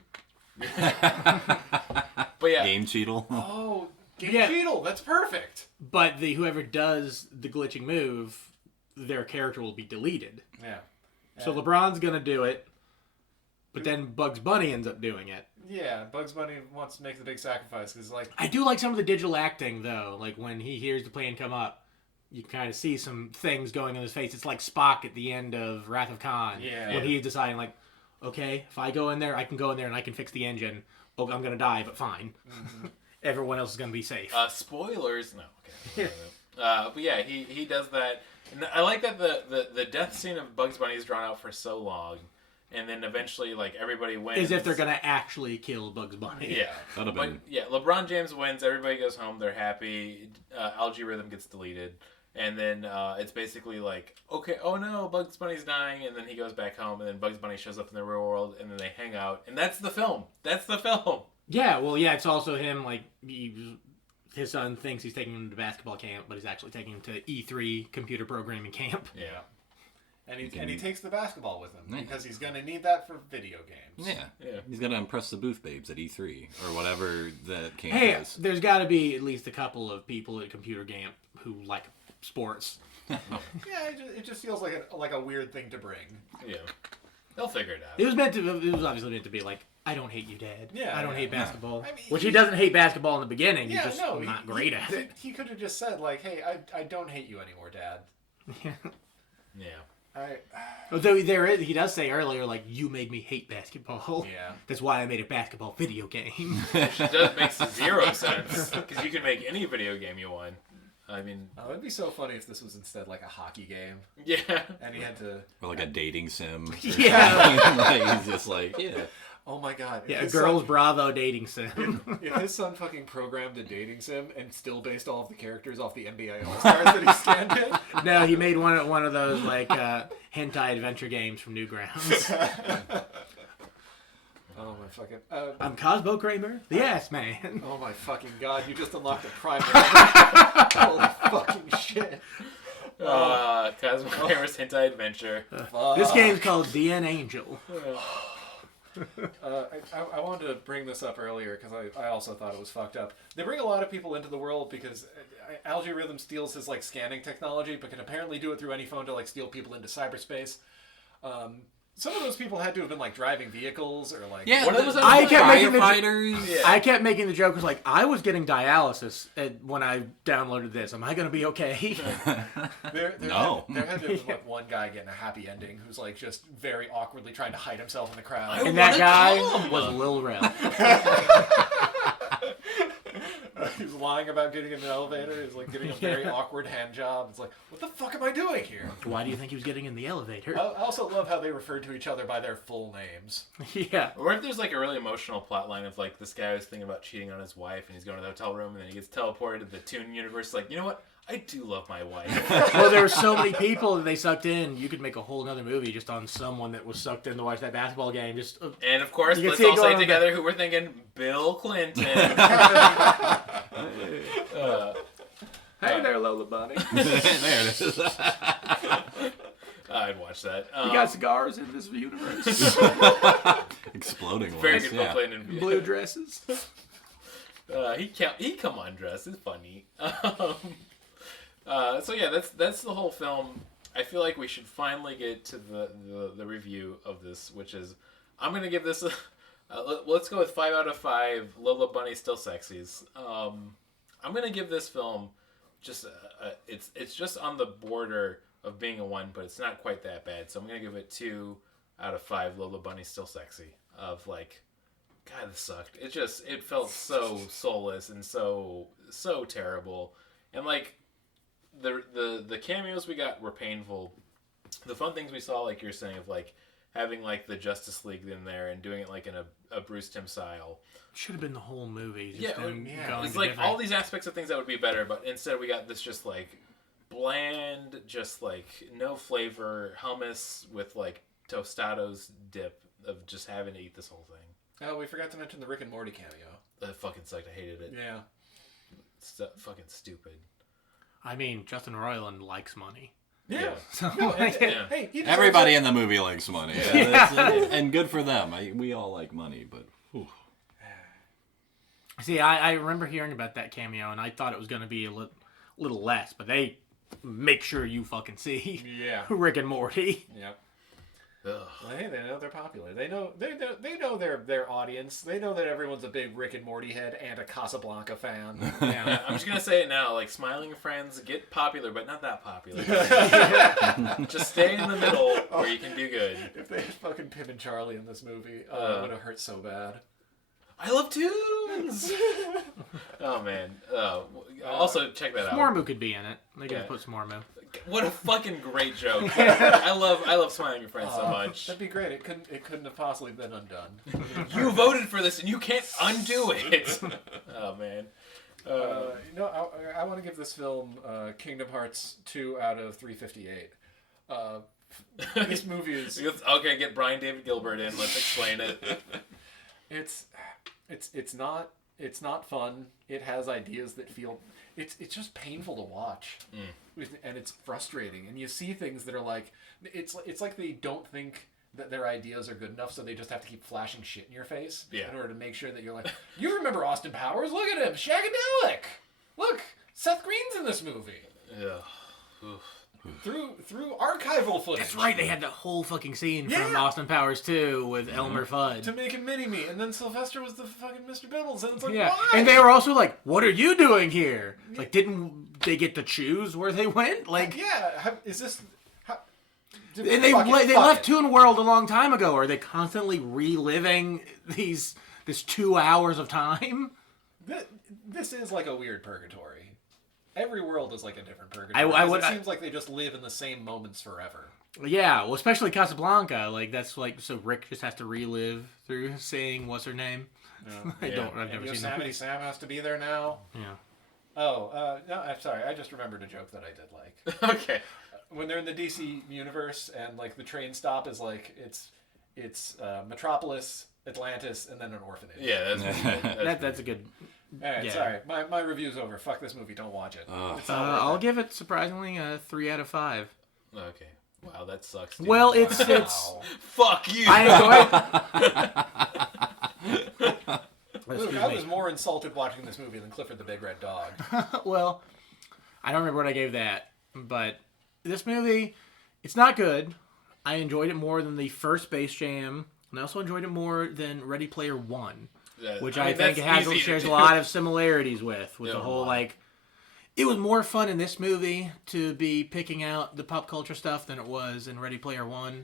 But yeah. Game Cheadle. Oh, Game Yeah. Cheadle. That's perfect. But whoever does the glitching move, their character will be deleted. Yeah. So LeBron's gonna do it, but then Bugs Bunny ends up doing it. Yeah, Bugs Bunny wants to make the big sacrifice because, like, I do like some of the digital acting though. Like when he hears the plan come up, you kind of see some things going on his face. It's like Spock at the end of Wrath of Khan. Yeah. When he's deciding like, okay, if I go in there, I can go in there and I can fix the engine. Oh, I'm gonna die, but fine. Everyone else is gonna be safe. Spoilers? No. Okay. But yeah, he does that. And I like that the death scene of Bugs Bunny is drawn out for so long, and then eventually like everybody wins. As if they're gonna actually kill Bugs Bunny. Yeah. That'd have But been. yeah, LeBron James wins. Everybody goes home. They're happy. Algae Rhythm gets deleted. And then it's basically like, okay, oh no, Bugs Bunny's dying. And then he goes back home. And then Bugs Bunny shows up in the real world. And then they hang out. And that's the film. That's the film. Yeah, well, yeah, it's also him, like, his son thinks he's taking him to basketball camp, but he's actually taking him to E3 computer programming camp. Yeah. and he takes the basketball with him Yeah. because he's gonna need that for video games. Yeah. Yeah. He's got to impress the booth babes at E3 or whatever that camp Hey, is. there's got to be at least a couple of people at computer camp who like sports. Yeah, it just feels like a weird thing to bring. Yeah. They'll figure it out. It was obviously meant to be like, I don't hate you, Dad. Yeah, I don't yeah. hate basketball. I mean, Which he he- doesn't hate basketball in the beginning. Yeah, He's just no, not great at it. He could have just said like, "Hey, I don't hate you anymore, Dad." Yeah. Yeah. Although he does say earlier, like, you made me hate basketball. Yeah. That's why I made a basketball video game. Which does make zero sense, because you can make any video game you want. I mean... Oh, it'd be so funny if this was instead like a hockey game. Yeah. And he had to... Or like a dating sim. Yeah. Like, he's just like, yeah. Oh my god. Yeah, Girls Bravo dating sim. If his son fucking programmed a dating sim and still based all of the characters off the NBA All-Stars that he scanned in. No, he made one of those, like, hentai adventure games from Newgrounds. Oh my fucking... I'm Cosmo Kramer, the ass man. oh my fucking god, you just unlocked a prime level. Holy fucking shit. Cosmo Kramer's Hentai Adventure. This game's called DN Angel. I wanted to bring this up earlier because I also thought it was fucked up. They bring a lot of people into the world because Algae Rhythm steals his like scanning technology, but can apparently do it through any phone to like steal people into cyberspace. Some of those people had to have been like driving vehicles or like Yeah, One of those I kept making firefighters. Yeah. I kept making the joke was like, I was getting dialysis when I downloaded this. Am I gonna be okay? There No. had to have been like one guy getting a happy ending who's like just very awkwardly trying to hide himself in the crowd. And that guy was Lil Rel. He's lying about getting in an elevator. He's like getting a very awkward hand job. It's like, what the fuck am I doing here? Why do you think he was getting in the elevator? I also love how they referred to each other by their full names. Yeah. Or if there's like a really emotional plot line of like this guy was thinking about cheating on his wife and he's going to the hotel room and then he gets teleported to the Toon universe. Like, you know what? I do love my wife. Well, there were so many people that they sucked in. You could make a whole other movie just on someone that was sucked in to watch that basketball game. Just And of course, You can let's see it all say going on together who we're thinking: Bill Clinton. hey there, Lola Bunny. There it is. I'd watch that. You got cigars in this universe? Exploding ones. very good Bill Yeah. Clinton. Blue dresses. He come undressed. It's funny. So yeah, that's the whole film. I feel like we should finally get to the review of this, which is I'm gonna give this a let's go with 5 out of 5. Lola Bunny still sexies. I'm gonna give this film just it's just on the border of being a 1, but it's not quite that bad. So I'm gonna give it 2 out of 5. Lola Bunny still sexy. Of like, God, this sucked. It felt so soulless and so terrible. And like the cameos we got were painful. The fun things we saw, like you're saying, of like having like the Justice League in there and doing it like in a Bruce Timm style. Should have been the whole movie. Yeah, going it's to like different- all these aspects of things that would be better, but instead we got this just like bland, just like no flavor hummus with like Tostados dip of just having to eat this whole thing. Oh, we forgot to mention the Rick and Morty cameo. That fucking sucked. I hated it. Yeah. It's fucking stupid. I mean, Justin Roiland likes money. Yeah. So, No, and, Yeah. hey, he deserves Everybody it. in the movie likes money. And good for them. We all like money, but... Whew. See, I remember hearing about that cameo, and I thought it was going to be a little less, but they make sure you fucking see Yeah. Rick and Morty. Yep. Ugh. Well, hey, they know they're popular. They know their audience. They know that everyone's a big Rick and Morty head and a Casablanca fan. Yeah, I'm just gonna say it now. Like, Smiling Friends get popular, but not that popular. Just stay in the middle where you can do good. If they had fucking Pim and Charlie in this movie, it would have hurt so bad. I love tunes. Oh man. Also check that out. Mormu could be in it. They could Yeah. put Mormu. What a fucking great joke. I love Smiling Friends so much. That'd be great. It couldn't have possibly been undone. You voted for this and you can't undo it. Oh man. I want to give this film Kingdom Hearts 2 out of 358. This movie is Okay, get Brian David Gilbert in. Let's explain it. it's not fun. It has ideas that feel it's just painful to watch, and it's frustrating. And you see things that are like it's like they don't think that their ideas are good enough, so they just have to keep flashing shit in your face in order to make sure that you're like, you remember Austin Powers? Look at him, Shagadelic. Look, Seth Green's in this movie. Yeah. through archival footage. That's right. They had the whole fucking scene from Yeah. Austin Powers 2 with Elmer Fudd. To make him Mini-Me, and then Sylvester was the fucking Mr. Bibbles, and it's like, Yeah, why? and they were also like, "What are you doing here?" Like, didn't they get to choose where they went? Like, yeah, is this... and they left Toon World a long time ago. Are they constantly reliving this 2 hours of time? This is like a weird purgatory. Every world is like a different purgatory. It seems like they just live in the same moments forever. Yeah, well, especially Casablanca. Like, that's like, so Rick just has to relive through saying, what's her name? I've never seen that. Yosemite Sam has to be there now. Yeah. Oh, no, I'm sorry. I just remembered a joke that I did like. Okay. When they're in the DC universe and like the train stop is like it's Metropolis, Atlantis, and then an orphanage. Yeah, That's a good. All right, Yeah. sorry. My review's over. Fuck this movie. Don't watch it. It's not worth I'll it. give it surprisingly a 3 out of 5. Okay. Wow, that sucks. Dude. Well, it's Fuck you. I enjoyed. Luke, I was more insulted watching this movie than Clifford the Big Red Dog. Well, I don't remember what I gave that, but this movie, it's not good. I enjoyed it more than the first Space Jam, and I also enjoyed it more than Ready Player One, which I think shares a lot of similarities with the whole like. It was more fun in this movie to be picking out the pop culture stuff than it was in Ready Player One.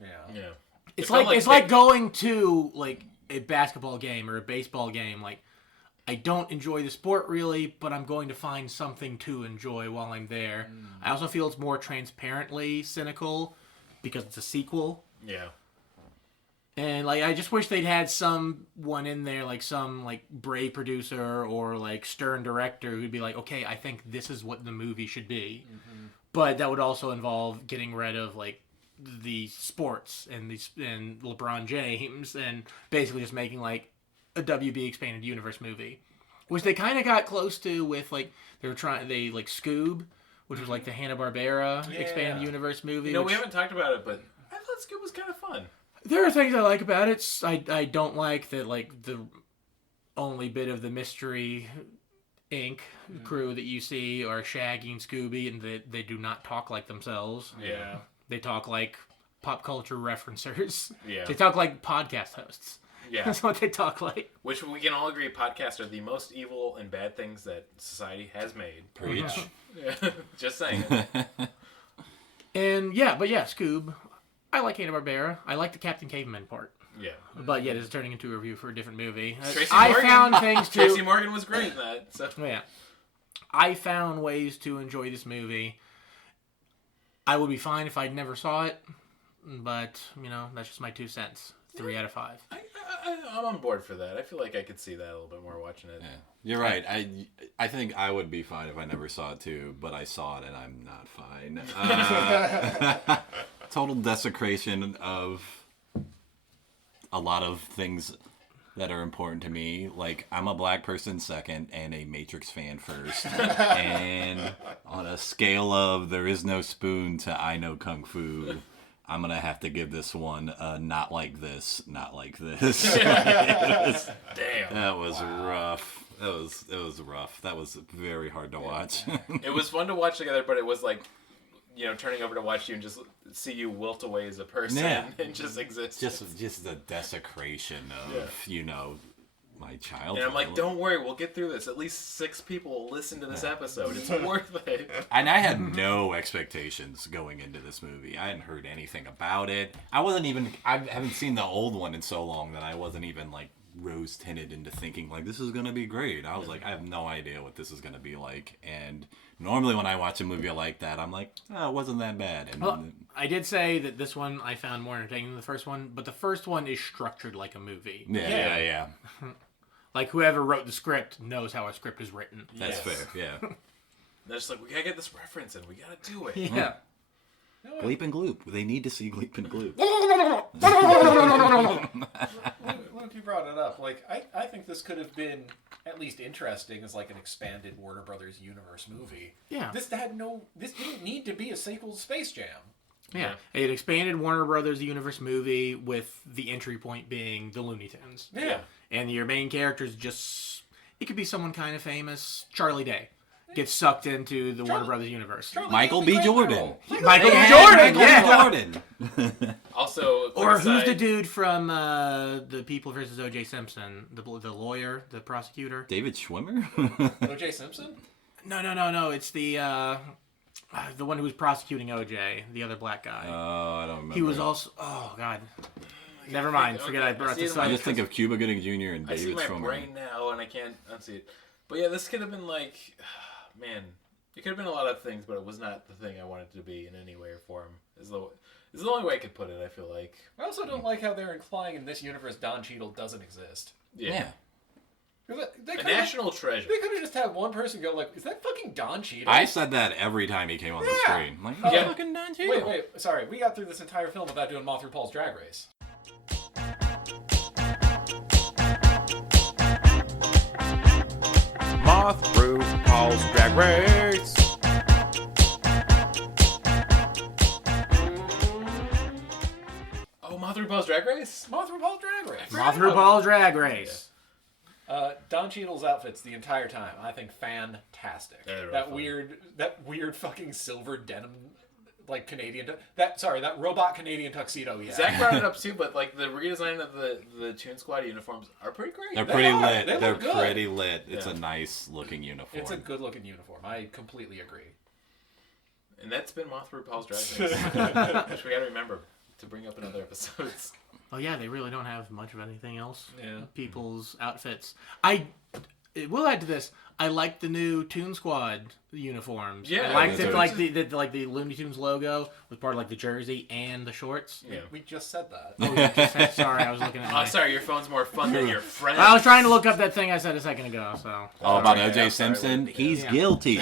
Yeah. It's like going to like a basketball game or a baseball game. Like, I don't enjoy the sport really, but I'm going to find something to enjoy while I'm there. I also feel it's more transparently cynical because it's a sequel. Yeah. And like, I just wish they'd had someone in there, like some like brave producer or like stern director who'd be like, okay, I think this is what the movie should be. But that would also involve getting rid of like the sports and LeBron James and basically just making like a WB expanded universe movie, which they kind of got close to with like they like Scoob, which was like the Hanna-Barbera expanded universe movie. You know, we haven't talked about it, but I thought Scoob was kind of fun. There are things I like about it. I don't like that like the only bit of the Mystery Inc. crew that you see are Shaggy and Scooby, and they do not talk like themselves. Yeah. They talk like pop culture referencers. Yeah. They talk like podcast hosts. Yeah. That's what they talk like. Which we can all agree podcasts are the most evil and bad things that society has made. Preach. Yeah. Just saying. And Scoob. I like Hanna-Barbera. I like the Captain Caveman part. Yeah. But this is turning into a review for a different movie. Tracy I Morgan. found things to... Tracy Morgan was great in that. So. Yeah. I found ways to enjoy this movie. I would be fine if I never saw it, but, that's just my 2 cents. 3 out of 5. I'm on board for that. I feel like I could see that a little bit more watching it. Yeah. You're right. I think I would be fine if I never saw it too, but I saw it and I'm not fine. Total desecration of a lot of things that are important to me. Like, I'm a black person second and a Matrix fan first. And on a scale of there is no spoon to I know Kung Fu, I'm going to have to give this one not like this, not like this. Damn. That was rough. It was rough. That was very hard to watch. It was fun to watch together, but it was like, turning over to watch you and just see you wilt away as a person and just exist. Just the desecration of, my childhood. And I'm like, don't worry, we'll get through this. At least 6 people will listen to this episode. It's worth it. And I had no expectations going into this movie. I hadn't heard anything about it. I haven't seen the old one in so long that I wasn't even like rose tinted into thinking like this is gonna be great. I was like, I have no idea what this is gonna be like. And normally when I watch a movie like that, I'm like, oh, it wasn't that bad. And I did say that this one I found more entertaining than the first one, but the first one is structured like a movie. Yeah. Like whoever wrote the script knows how a script is written. That's fair. Yeah. They're just like, we gotta get this reference in. We gotta do it. Yeah. Gleep and Gloop. They need to see Gleep and Gloop. Luke, you brought it up. Like, I think this could have been at least interesting as like an expanded Warner Brothers universe movie. Yeah. This didn't need to be a sequel to Space Jam. Yeah. It expanded Warner Brothers universe movie with the entry point being the Looney Tunes. Yeah. And your main characters it could be someone kind of famous, Charlie Day. gets sucked into the Warner Brothers universe. Michael B. Jordan. Michael B. Jordan, Jordan. Also, Or who's the dude from the People versus O.J. Simpson? The lawyer, the prosecutor? David Schwimmer? O.J. Simpson? No. It's the one who was prosecuting O.J., the other black guy. Oh, I don't remember. He was also... Oh, God. Never mind. Forget I brought this up. I just think of Cuba Gooding Jr. and I see David my Schwimmer. brain now, and I can't unsee it. But yeah, this could have been like, man, it could have been a lot of things, but it was not the thing I wanted it to be in any way or form. Is the only way I could put it. I feel like. I also don't like how they're implying in this universe Don Cheadle doesn't exist. Yeah. They A national treasure. They could have just had one person go like, "Is that fucking Don Cheadle?" I said that every time he came on the screen. I'm like, Yeah. fucking Don Cheadle. Wait. Sorry, we got through this entire film without doing Moth RuPaul's Drag Race. Moth RuPaul's Drag Race. Oh, Moth RuPaul's Drag Race. Moth RuPaul's Drag Race. Moth RuPaul's Drag Race. Don Cheadle's outfits the entire time, I think, fantastic. Yeah, they're really that weird fucking silver denim, like Canadian. That robot Canadian tuxedo. Yeah. Zach brought it up too, but like the redesign of the Toon Squad uniforms are pretty great. They're pretty lit. They They're look good. pretty lit. It's Yeah. a nice looking uniform. It's a good looking uniform. I completely agree. And that's been Moth RuPaul's Drag Race, which we got to remember to bring up in other episodes. Oh yeah, they really don't have much of anything else. Yeah. People's outfits. I will add to this. I like the new Toon Squad uniforms. Yeah, I liked those it. are- Like the Looney Tunes logo was part of like the jersey and the shorts. Yeah. We just said that. Oh, you just said, sorry, I was looking at. Oh, My, sorry, your phone's more fun than your friend. I was trying to look up that thing I said a second ago. So. All about Okay, O.J. I'm sorry, Simpson. yeah. He's Yeah. guilty.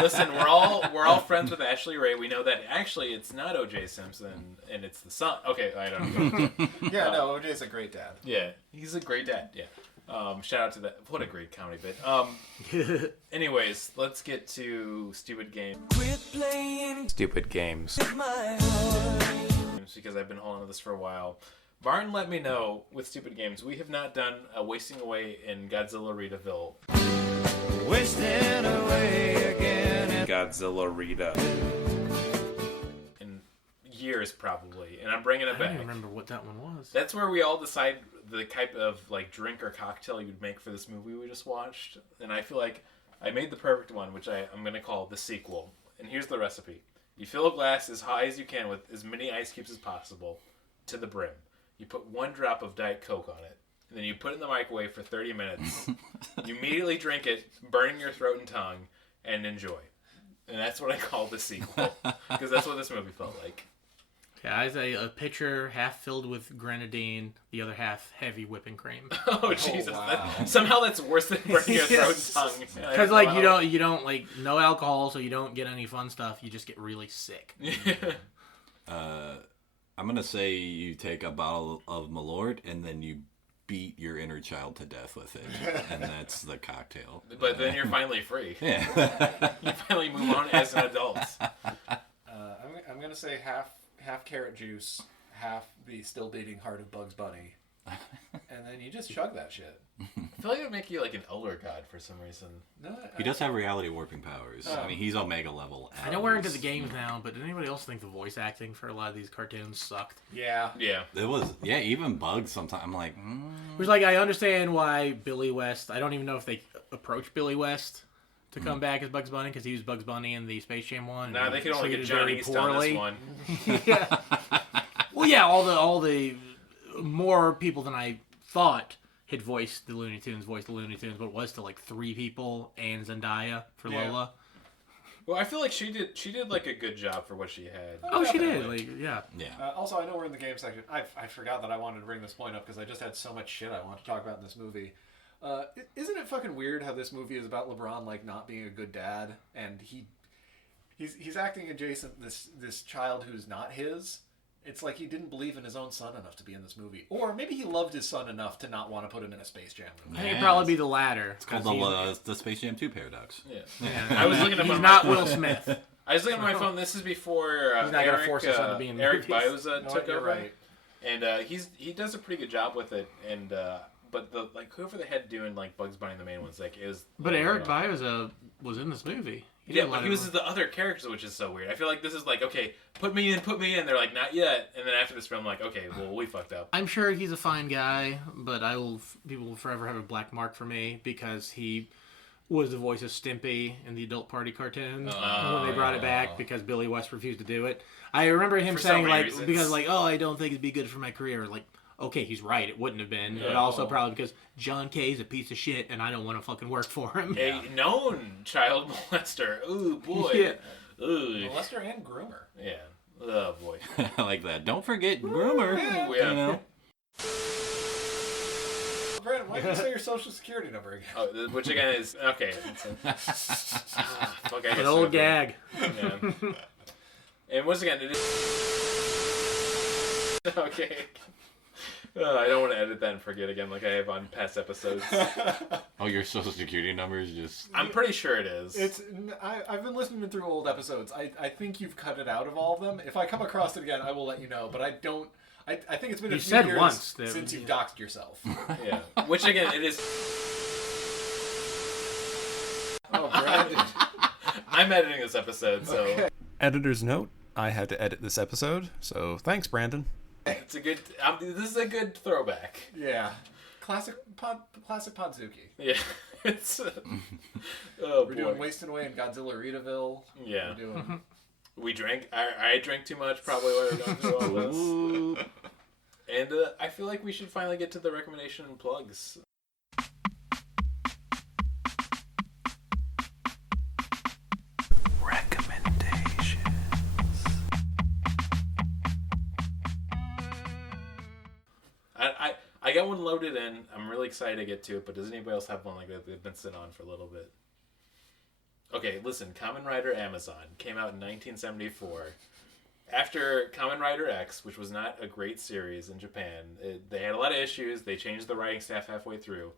Listen, we're all friends with Ashley Ray. We know that actually it's not O.J. Simpson and it's the son. Okay, I don't know. Yeah, no, OJ's a great dad. Yeah, he's a great dad. Yeah. Shout out to that. What a great comedy bit. Anyways, let's get to stupid games. Stupid games. Because I've been holding on to this for a while. Barton let me know with stupid games we have not done a wasting away in Godzilla Ritaville. Godzilla Rita. In years probably, and I'm bringing it I back. don't even remember what that one was. That's where we all decide the type of like drink or cocktail you'd make for this movie we just watched, and I feel like I made the perfect one, which I'm going to call the sequel. And here's the recipe: you fill a glass as high as you can with as many ice cubes as possible to the brim. You put 1 drop of Diet Coke on it, and then you put it in the microwave for 30 minutes. You immediately drink it, burning your throat and tongue, and enjoy. And that's what I call the sequel, because that's what this movie felt like. Guys, a pitcher half filled with grenadine, the other half heavy whipping cream. Oh Jesus! wow. Somehow that's worse than burning your throat and tongue. Because like you don't like no alcohol, so you don't get any fun stuff. You just get really sick. I'm gonna say you take a bottle of Malort and then you beat your inner child to death with it, and that's the cocktail. But then you're finally free. Yeah. You finally move on as an adult. I'm gonna say half carrot juice, half the still beating heart of Bugs Bunny, and then you just chug that shit. I feel like it would make you like an elder god for some reason. No, He does have reality warping powers. I mean, he's Omega level. I know we're into the games now, but did anybody else think the voice acting for a lot of these cartoons sucked? Yeah. Yeah. It was, yeah, even Bugs sometimes. I'm like, It was like, I understand why Billy West, I don't even know if they approached Billy West to come back as Bugs Bunny, because he was Bugs Bunny in the Space Jam one. Nah, and they could only get treated John very East on this poorly. one. Yeah. Well, yeah, all the more people than I thought had voiced the Looney Tunes, but it was to like 3 people and Zendaya for Yeah. Lola. Well, I feel like she did like a good job for what she had. Oh, she did. definitely. Like, yeah. yeah. Also, I know we're in the game section. I forgot that I wanted to bring this point up because I just had so much shit I want to talk about in this movie. Isn't it fucking weird how this movie is about LeBron like not being a good dad, and he's acting adjacent this child who's not his. It's like he didn't believe in his own son enough to be in this movie, or maybe he loved his son enough to not want to put him in a Space Jam movie. I think it'd probably be the latter. It's called the Space Jam 2 paradox. Yeah. I was looking at He's my not phone. Will Smith. I was looking at my phone. This is before He's not gonna Eric, force his son to be in Eric movies. Bioza No, took you're over, right. and he does a pretty good job with it. And but the whoever they had doing like Bugs Bunny, the main ones, like is. But Eric Bye was in this movie. Yeah, but he was the other characters, which is so weird. I feel like this is like, okay, put me in. They're like, not yet. And then after this film, like, okay, well, we fucked up. I'm sure he's a fine guy, but people will forever have a black mark for me because he was the voice of Stimpy in the Adult Party cartoons when they brought it back because Billy West refused to do it. I remember him saying like reasons. because like, oh, I don't think it'd be good for my career. Like, okay, he's right, it wouldn't have been. But also probably because John Kay's a piece of shit and I don't want to fucking work for him. A known child molester. Ooh boy. Yeah. Ooh. Molester and groomer. Yeah. Oh boy. I like that. Don't forget groomer. Yeah. You know? Brandon, why did you say your social security number again? Oh, which again is okay. Fuck, I An guess old so. gag. Yeah. And once again, it is okay. I don't want to edit that and forget again, like I have on past episodes. Oh, your social security number is just. I'm pretty sure it is. I've been listening through old episodes. I think you've cut it out of all of them. If I come across it again, I will let you know. But I don't. I think it's been a You few said years once that- since you've doxed yourself. Yeah. Which again, it is. Oh, Brandon. I'm editing this episode, so Editor's note: I had to edit this episode, so thanks, Brandon. it's a good. This is a good throwback. Yeah. Classic Podzuki. Yeah. It's. Oh We're boy. doing Wasting Away in Godzilla Ritaville. Yeah. We're doing. We drank. I drank too much. Probably why we're going through all this. And I feel like we should finally get to the recommendation and plugs. I got one loaded in. I'm really excited to get to it, but does anybody else have one like that they've been sitting on for a little bit? Okay, listen. Kamen Rider Amazon came out in 1974. After Kamen Rider X, which was not a great series in Japan, they had a lot of issues. They changed the writing staff halfway through.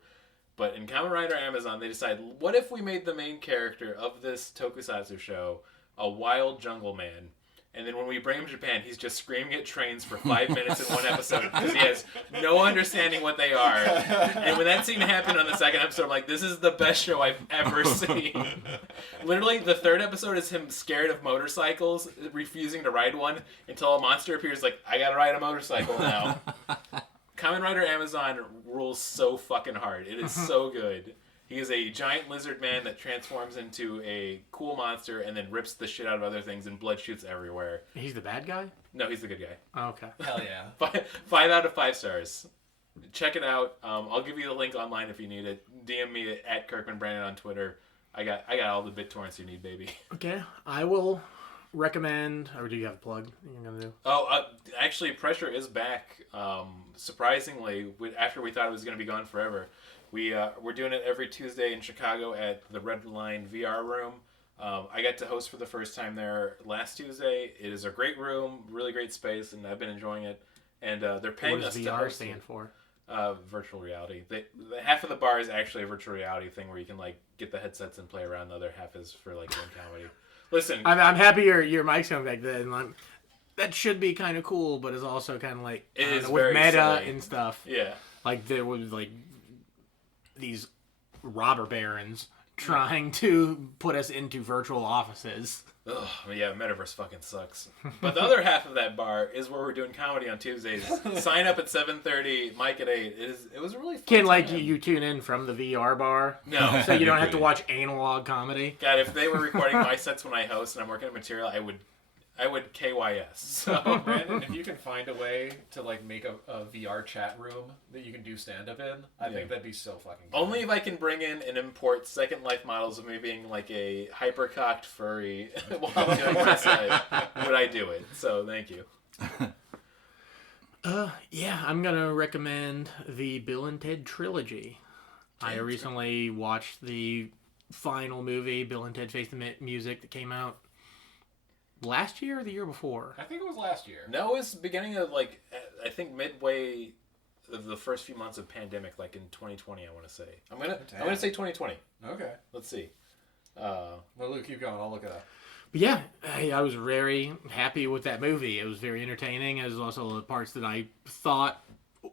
But in Kamen Rider Amazon, they decided, what if we made the main character of this tokusatsu show a wild jungle man? And then when we bring him to Japan, he's just screaming at trains for 5 minutes in one episode because he has no understanding what they are. And when that scene happened on the second episode, I'm like, this is the best show I've ever seen. Literally, the third episode is him scared of motorcycles, refusing to ride one, until a monster appears like, I gotta ride a motorcycle now. Kamen Rider Amazon rules so fucking hard. It is so good. He is a giant lizard man that transforms into a cool monster and then rips the shit out of other things and blood shoots everywhere. He's the bad guy? No, he's the good guy. Oh, okay. Hell yeah. 5 out of 5 stars. Check it out. I'll give you the link online if you need it. DM me at Kirkman Brandon on Twitter. I got all the BitTorrents you need, baby. Okay, I will recommend. Or do you have a plug you're gonna do? Oh, actually, Pressure is back. Surprisingly, after we thought it was going to be gone forever. We're doing it every Tuesday in Chicago at the Red Line VR room. I got to host for the first time there last Tuesday. It is a great room, really great space, and I've been enjoying it. And they're paying What us does to VR host stand it. for? Virtual reality. The half of the bar is actually a virtual reality thing where you can like get the headsets and play around. The other half is for like doing comedy. Listen, I'm happy your mic's coming back then. Like, that should be kind of cool, but it's also kind of like It is with very meta silly. and stuff. yeah. Like there was like these robber barons trying to put us into virtual offices. Ugh, yeah, Metaverse fucking sucks. But the other half of that bar is where we're doing comedy on Tuesdays. Sign up at 7:30, Mike at 8. It was a really fun Can like time. you tune in from the VR bar, No. so you don't have to watch analog comedy. God, if they were recording my sets when I host and I'm working on material, I would KYS. So Brandon, if you can find a way to like make a VR chat room that you can do stand up in, I think that'd be so fucking good. only if I can bring in and import Second Life models of me being like a hyper-cocked furry while I'm doing my set would I do it. So thank you. Yeah, I'm gonna recommend the Bill and Ted trilogy. I recently watched the final movie, Bill and Ted Face the Music, that came out last year or the year before. I think it was last year. No, it was beginning of like I think midway of the first few months of pandemic, like in 2020. I want to say. I'm gonna say 2020. Okay. Let's see. Well, Luke, keep going. I'll look it up. But yeah, I was very happy with that movie. It was very entertaining. It was also the parts that I thought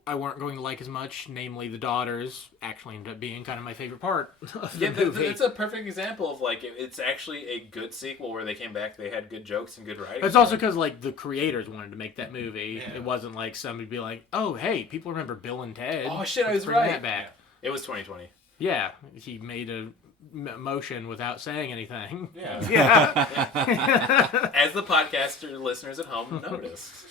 I weren't going to like as much, namely the daughters, actually ended up being kind of my favorite part of the Yeah, movie. it's a perfect example of like it's actually a good sequel where they came back, they had good jokes and good writing. It's also because like the creators wanted to make that movie. Yeah. It wasn't like somebody be like, "Oh, hey, people remember Bill and Ted." Oh shit, I Let's was bring right. that back. It was 2020. Yeah, he made a motion without saying anything. Yeah. Yeah. As the podcaster listeners at home noticed.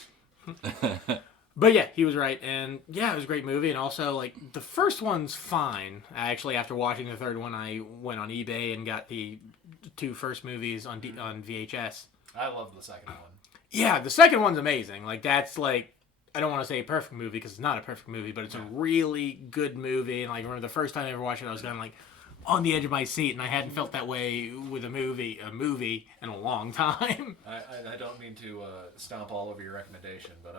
But yeah, he was right, and yeah, it was a great movie. And also, like the first one's fine. Actually, after watching the third one, I went on eBay and got the two first movies on on VHS. I love the second one. Yeah, the second one's amazing. Like that's like I don't want to say a perfect movie because it's not a perfect movie, but it's a really good movie. And like I remember the first time I ever watched it, I was kind of like on the edge of my seat, and I hadn't felt that way with a movie in a long time. I don't mean to stomp all over your recommendation, but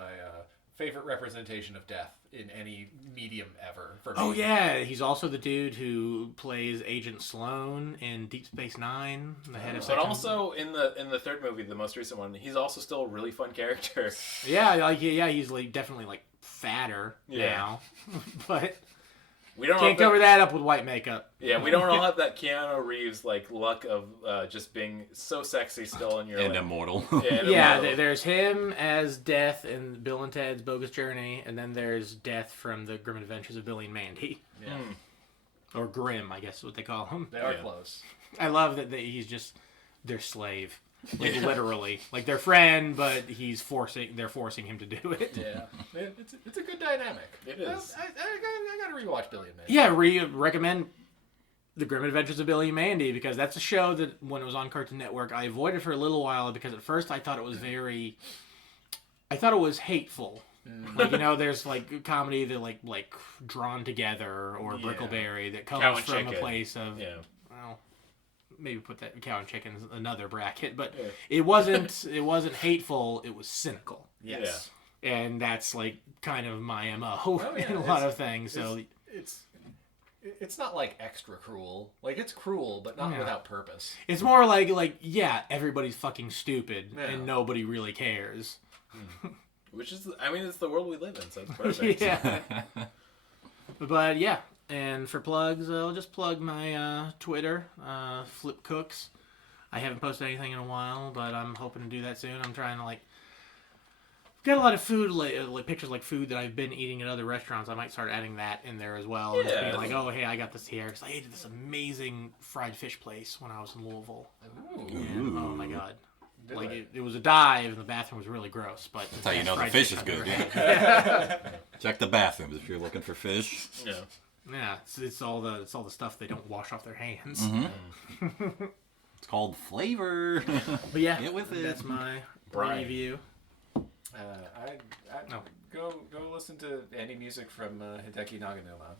favorite representation of death in any medium ever for me. Oh yeah, he's also the dude who plays Agent Sloan in Deep Space Nine, the head of But Section... also in the third movie, the most recent one, he's also still a really fun character. yeah, he's like definitely like fatter now, but We don't can't cover that up with white makeup. Yeah, we don't all have that Keanu Reeves like luck of just being so sexy still in your And like, immortal. Yeah, There's him as Death in Bill and Ted's Bogus Journey, and then there's Death from the Grim Adventures of Billy and Mandy. Yeah. Or Grim, I guess is what they call him. They are Yeah. close. I love that he's just their slave. Like literally. Like their friend, but they're forcing him to do it. Yeah. It's a good dynamic. It is. I gotta rewatch Billy and Mandy. Yeah, recommend The Grim Adventures of Billy and Mandy because that's a show that when it was on Cartoon Network, I avoided for a little while because at first I thought it was hateful. Like, you know, there's like comedy that like Drawn Together or Brickleberry that Cow comes and from Chicken. a place of well, maybe put that Cow and Chicken's another bracket, but it wasn't hateful, it was cynical. Yes. And that's like kind of my MO Oh, yeah, in a lot of things. So It's not like extra cruel. Like it's cruel, but not without purpose. it's more like yeah, everybody's fucking stupid Yeah. and nobody really cares. Which is, I mean, it's the world we live in, so it's perfect. Yeah. But yeah, and for plugs, I'll just plug my Twitter, Flip Cooks. I haven't posted anything in a while, but I'm hoping to do that soon. I'm trying to like got a lot of food, like pictures like food that I've been eating at other restaurants. I might start adding that in there as well. And just being like, oh hey, I got this here because I ate at this amazing fried fish place when I was in Louisville. And, oh my god. Like it was a dive, and the bathroom was really gross. But That's how you know the fried fish is I've good. ever Yeah. had. Check the bathrooms if you're looking for fish. Yeah. Yeah, it's all the stuff they don't wash off their hands. It's called flavor. But yeah, Get with it. that's my Brian. review. Go listen to any music from Hideki Naganuma.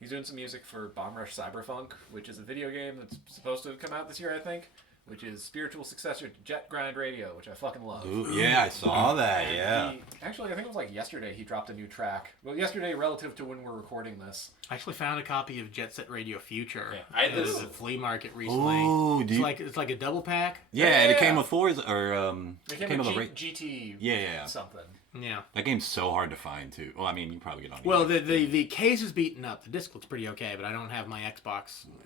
He's doing some music for Bomb Rush Cyberpunk, which is a video game that's supposed to come out this year, I think. Which is spiritual successor to Jet Grind Radio, which I fucking love. Ooh, yeah, I saw that. Yeah. Actually, I think it was like yesterday he dropped a new track. Well, yesterday relative to when we're recording this. I actually found a copy of Jet Set Radio Future. Yeah, I had at this- the flea market recently. Ooh, It's like a double pack. Yeah, and it came with fours or It came with a GT Yeah. something. Yeah. That game's so hard to find too. Well, I mean, you can probably get on. Well, eBay. the case is beaten up. The disc looks pretty okay, but I don't have my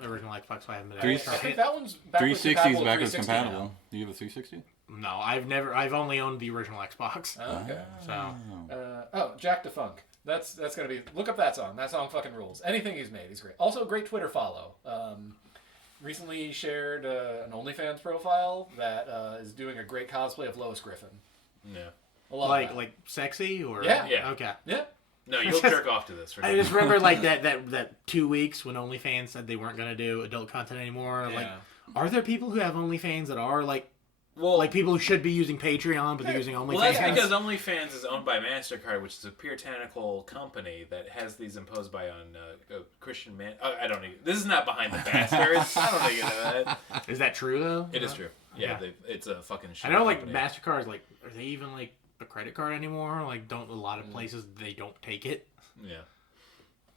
original Xbox, so I haven't been I able to try think it. that one's backwards 360 is compatible. backwards 360 compatible. now. Do you have a 360? No, I've only owned the original Xbox. Okay. So Jack DeFunk. That's gonna be. Look up that song. That song fucking rules. Anything he's made, he's great. Also, a great Twitter follow. Recently he shared an OnlyFans profile that is doing a great cosplay of Lois Griffin. Yeah. I love that. like sexy or Yeah. Yeah. Okay. Yeah. No, you'll jerk off to this. For I sure. just remember like that 2 weeks when OnlyFans said they weren't gonna do adult content anymore. Like, Yeah. are there people who have OnlyFans that are like Well, people who should be using Patreon but they're using OnlyFans? well, that's because OnlyFans is owned by MasterCard, which is a puritanical company that has these imposed by on Christian man. I don't even. This is not behind the bastards. I don't think you know that. Is that true though? It is true. Yeah, Yeah. it's a fucking. I shit know like company. MasterCard's like, are they even like a credit card anymore? Like, don't a lot of places they don't take it? Yeah.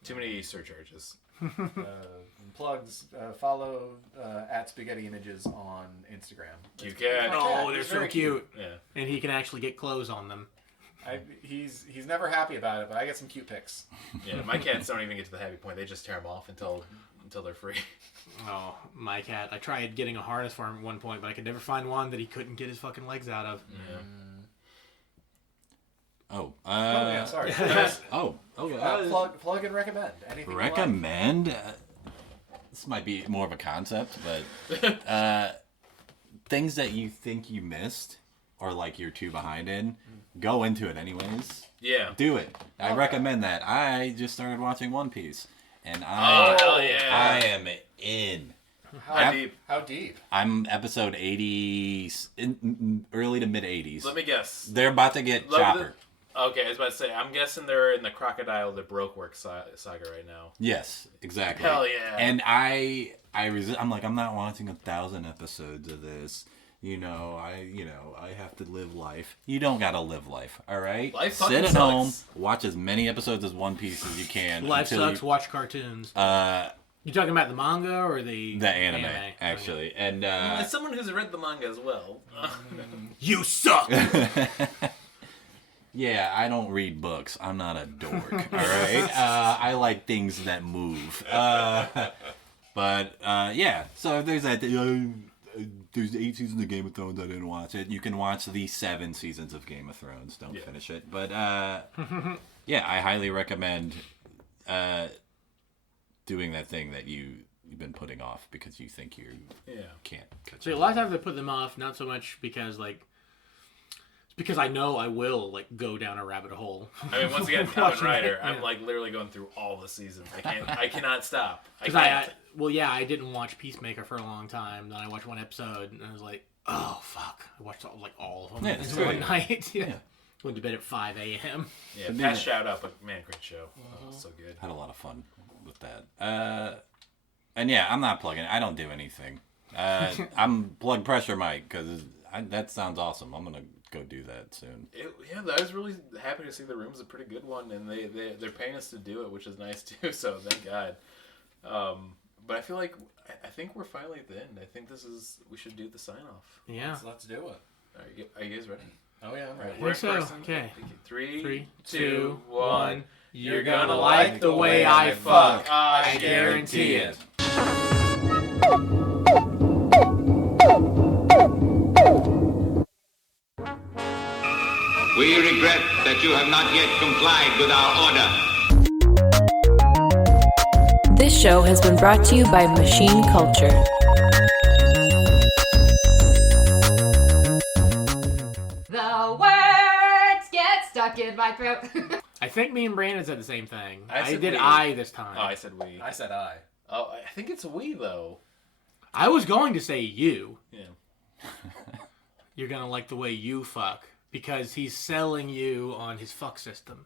Too many surcharges. Plugs. Follow at Spaghetti Images on Instagram. Cute cat. Oh, he's they're so very cute. Yeah. And he can actually get clothes on them. He's never happy about it, but I get some cute pics. Yeah, my cats don't even get to the happy point. They just tear them off until they're free. Oh, my cat. I tried getting a harness for him at one point, but I could never find one that he couldn't get his fucking legs out of. Yeah. Oh, yeah, sorry. Plug and recommend. Anything recommend? This might be more of a concept, but things that you think you missed or like you're too behind in, go into it anyways. Yeah. Do it. I recommend that. I just started watching One Piece, and hell yeah. I am in. How deep? I'm episode 80, early to mid 80s. Let me guess. They're about to get Chopper. Okay, I was about to say, I'm guessing they're in the Crocodile the Brokework saga right now. Yes, exactly. Hell yeah. And I'm like, I'm not watching 1,000 episodes of this. I have to live life. You don't gotta live life, all right? Life Sit fucking at sucks. home, watch as many episodes as One Piece as you can. Life sucks, watch cartoons. You talking about the manga or the anime, actually. And as someone who's read the manga as well. You suck! Yeah, I don't read books. I'm not a dork, all right? I like things that move. But yeah, so if there's that... there's 8 seasons of Game of Thrones. I didn't watch it. You can watch the 7 seasons of Game of Thrones. Don't finish it. But yeah, I highly recommend doing that thing that you've been putting off because you think you can't catch So a lot of times I put them off, not so much because because I know I will go down a rabbit hole. I mean, once again, Kamen Rider, I'm literally going through all the seasons. I cannot stop. I didn't watch Peacemaker for a long time. Then I watched one episode and I was like, oh fuck! I watched all of them in one night. Yeah. Went to bed at 5 a.m. Yeah, Pat shout out, but man, great show. Oh, so good. Had a lot of fun with that. And yeah, I'm not plugging. I don't do anything. I'm Blood Pressure Mike because that sounds awesome. I'm gonna go do that soon. I was really happy to see The Room's a pretty good one, and they're paying us to do it, which is nice too. So thank God. But I feel like I think we're finally at the end. I think we should do the sign off. Yeah, let's do it. Are you guys ready? Oh yeah, I'm ready. First person. Okay. 3, 2, 1. You're gonna like the way I fuck. I guarantee it. We regret that you have not yet complied with our order. This show has been brought to you by Machine Culture. The words get stuck in my throat. I think me and Brandon said the same thing. I did we. I this time. Oh, I said we. I said I. Oh, I think it's we though. I was going to say you. Yeah. You're gonna like the way you fuck. Because he's selling you on his fuck system.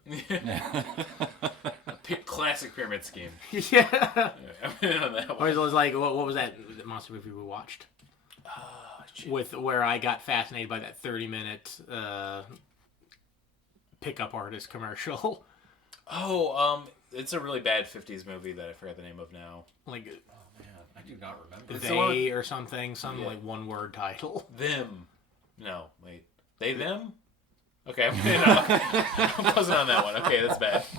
Classic pyramid scheme. Yeah. I'm in on that Or one. it was like, what was that monster movie we watched? Where I got fascinated by that 30-minute pickup artist commercial. Oh, it's a really bad 50s movie that I forgot the name of now. Like, Oh man, I do not remember. They or something. Some one-word title. Them. No, wait. They, them? Okay, I'm buzzing on that one. Okay, that's bad.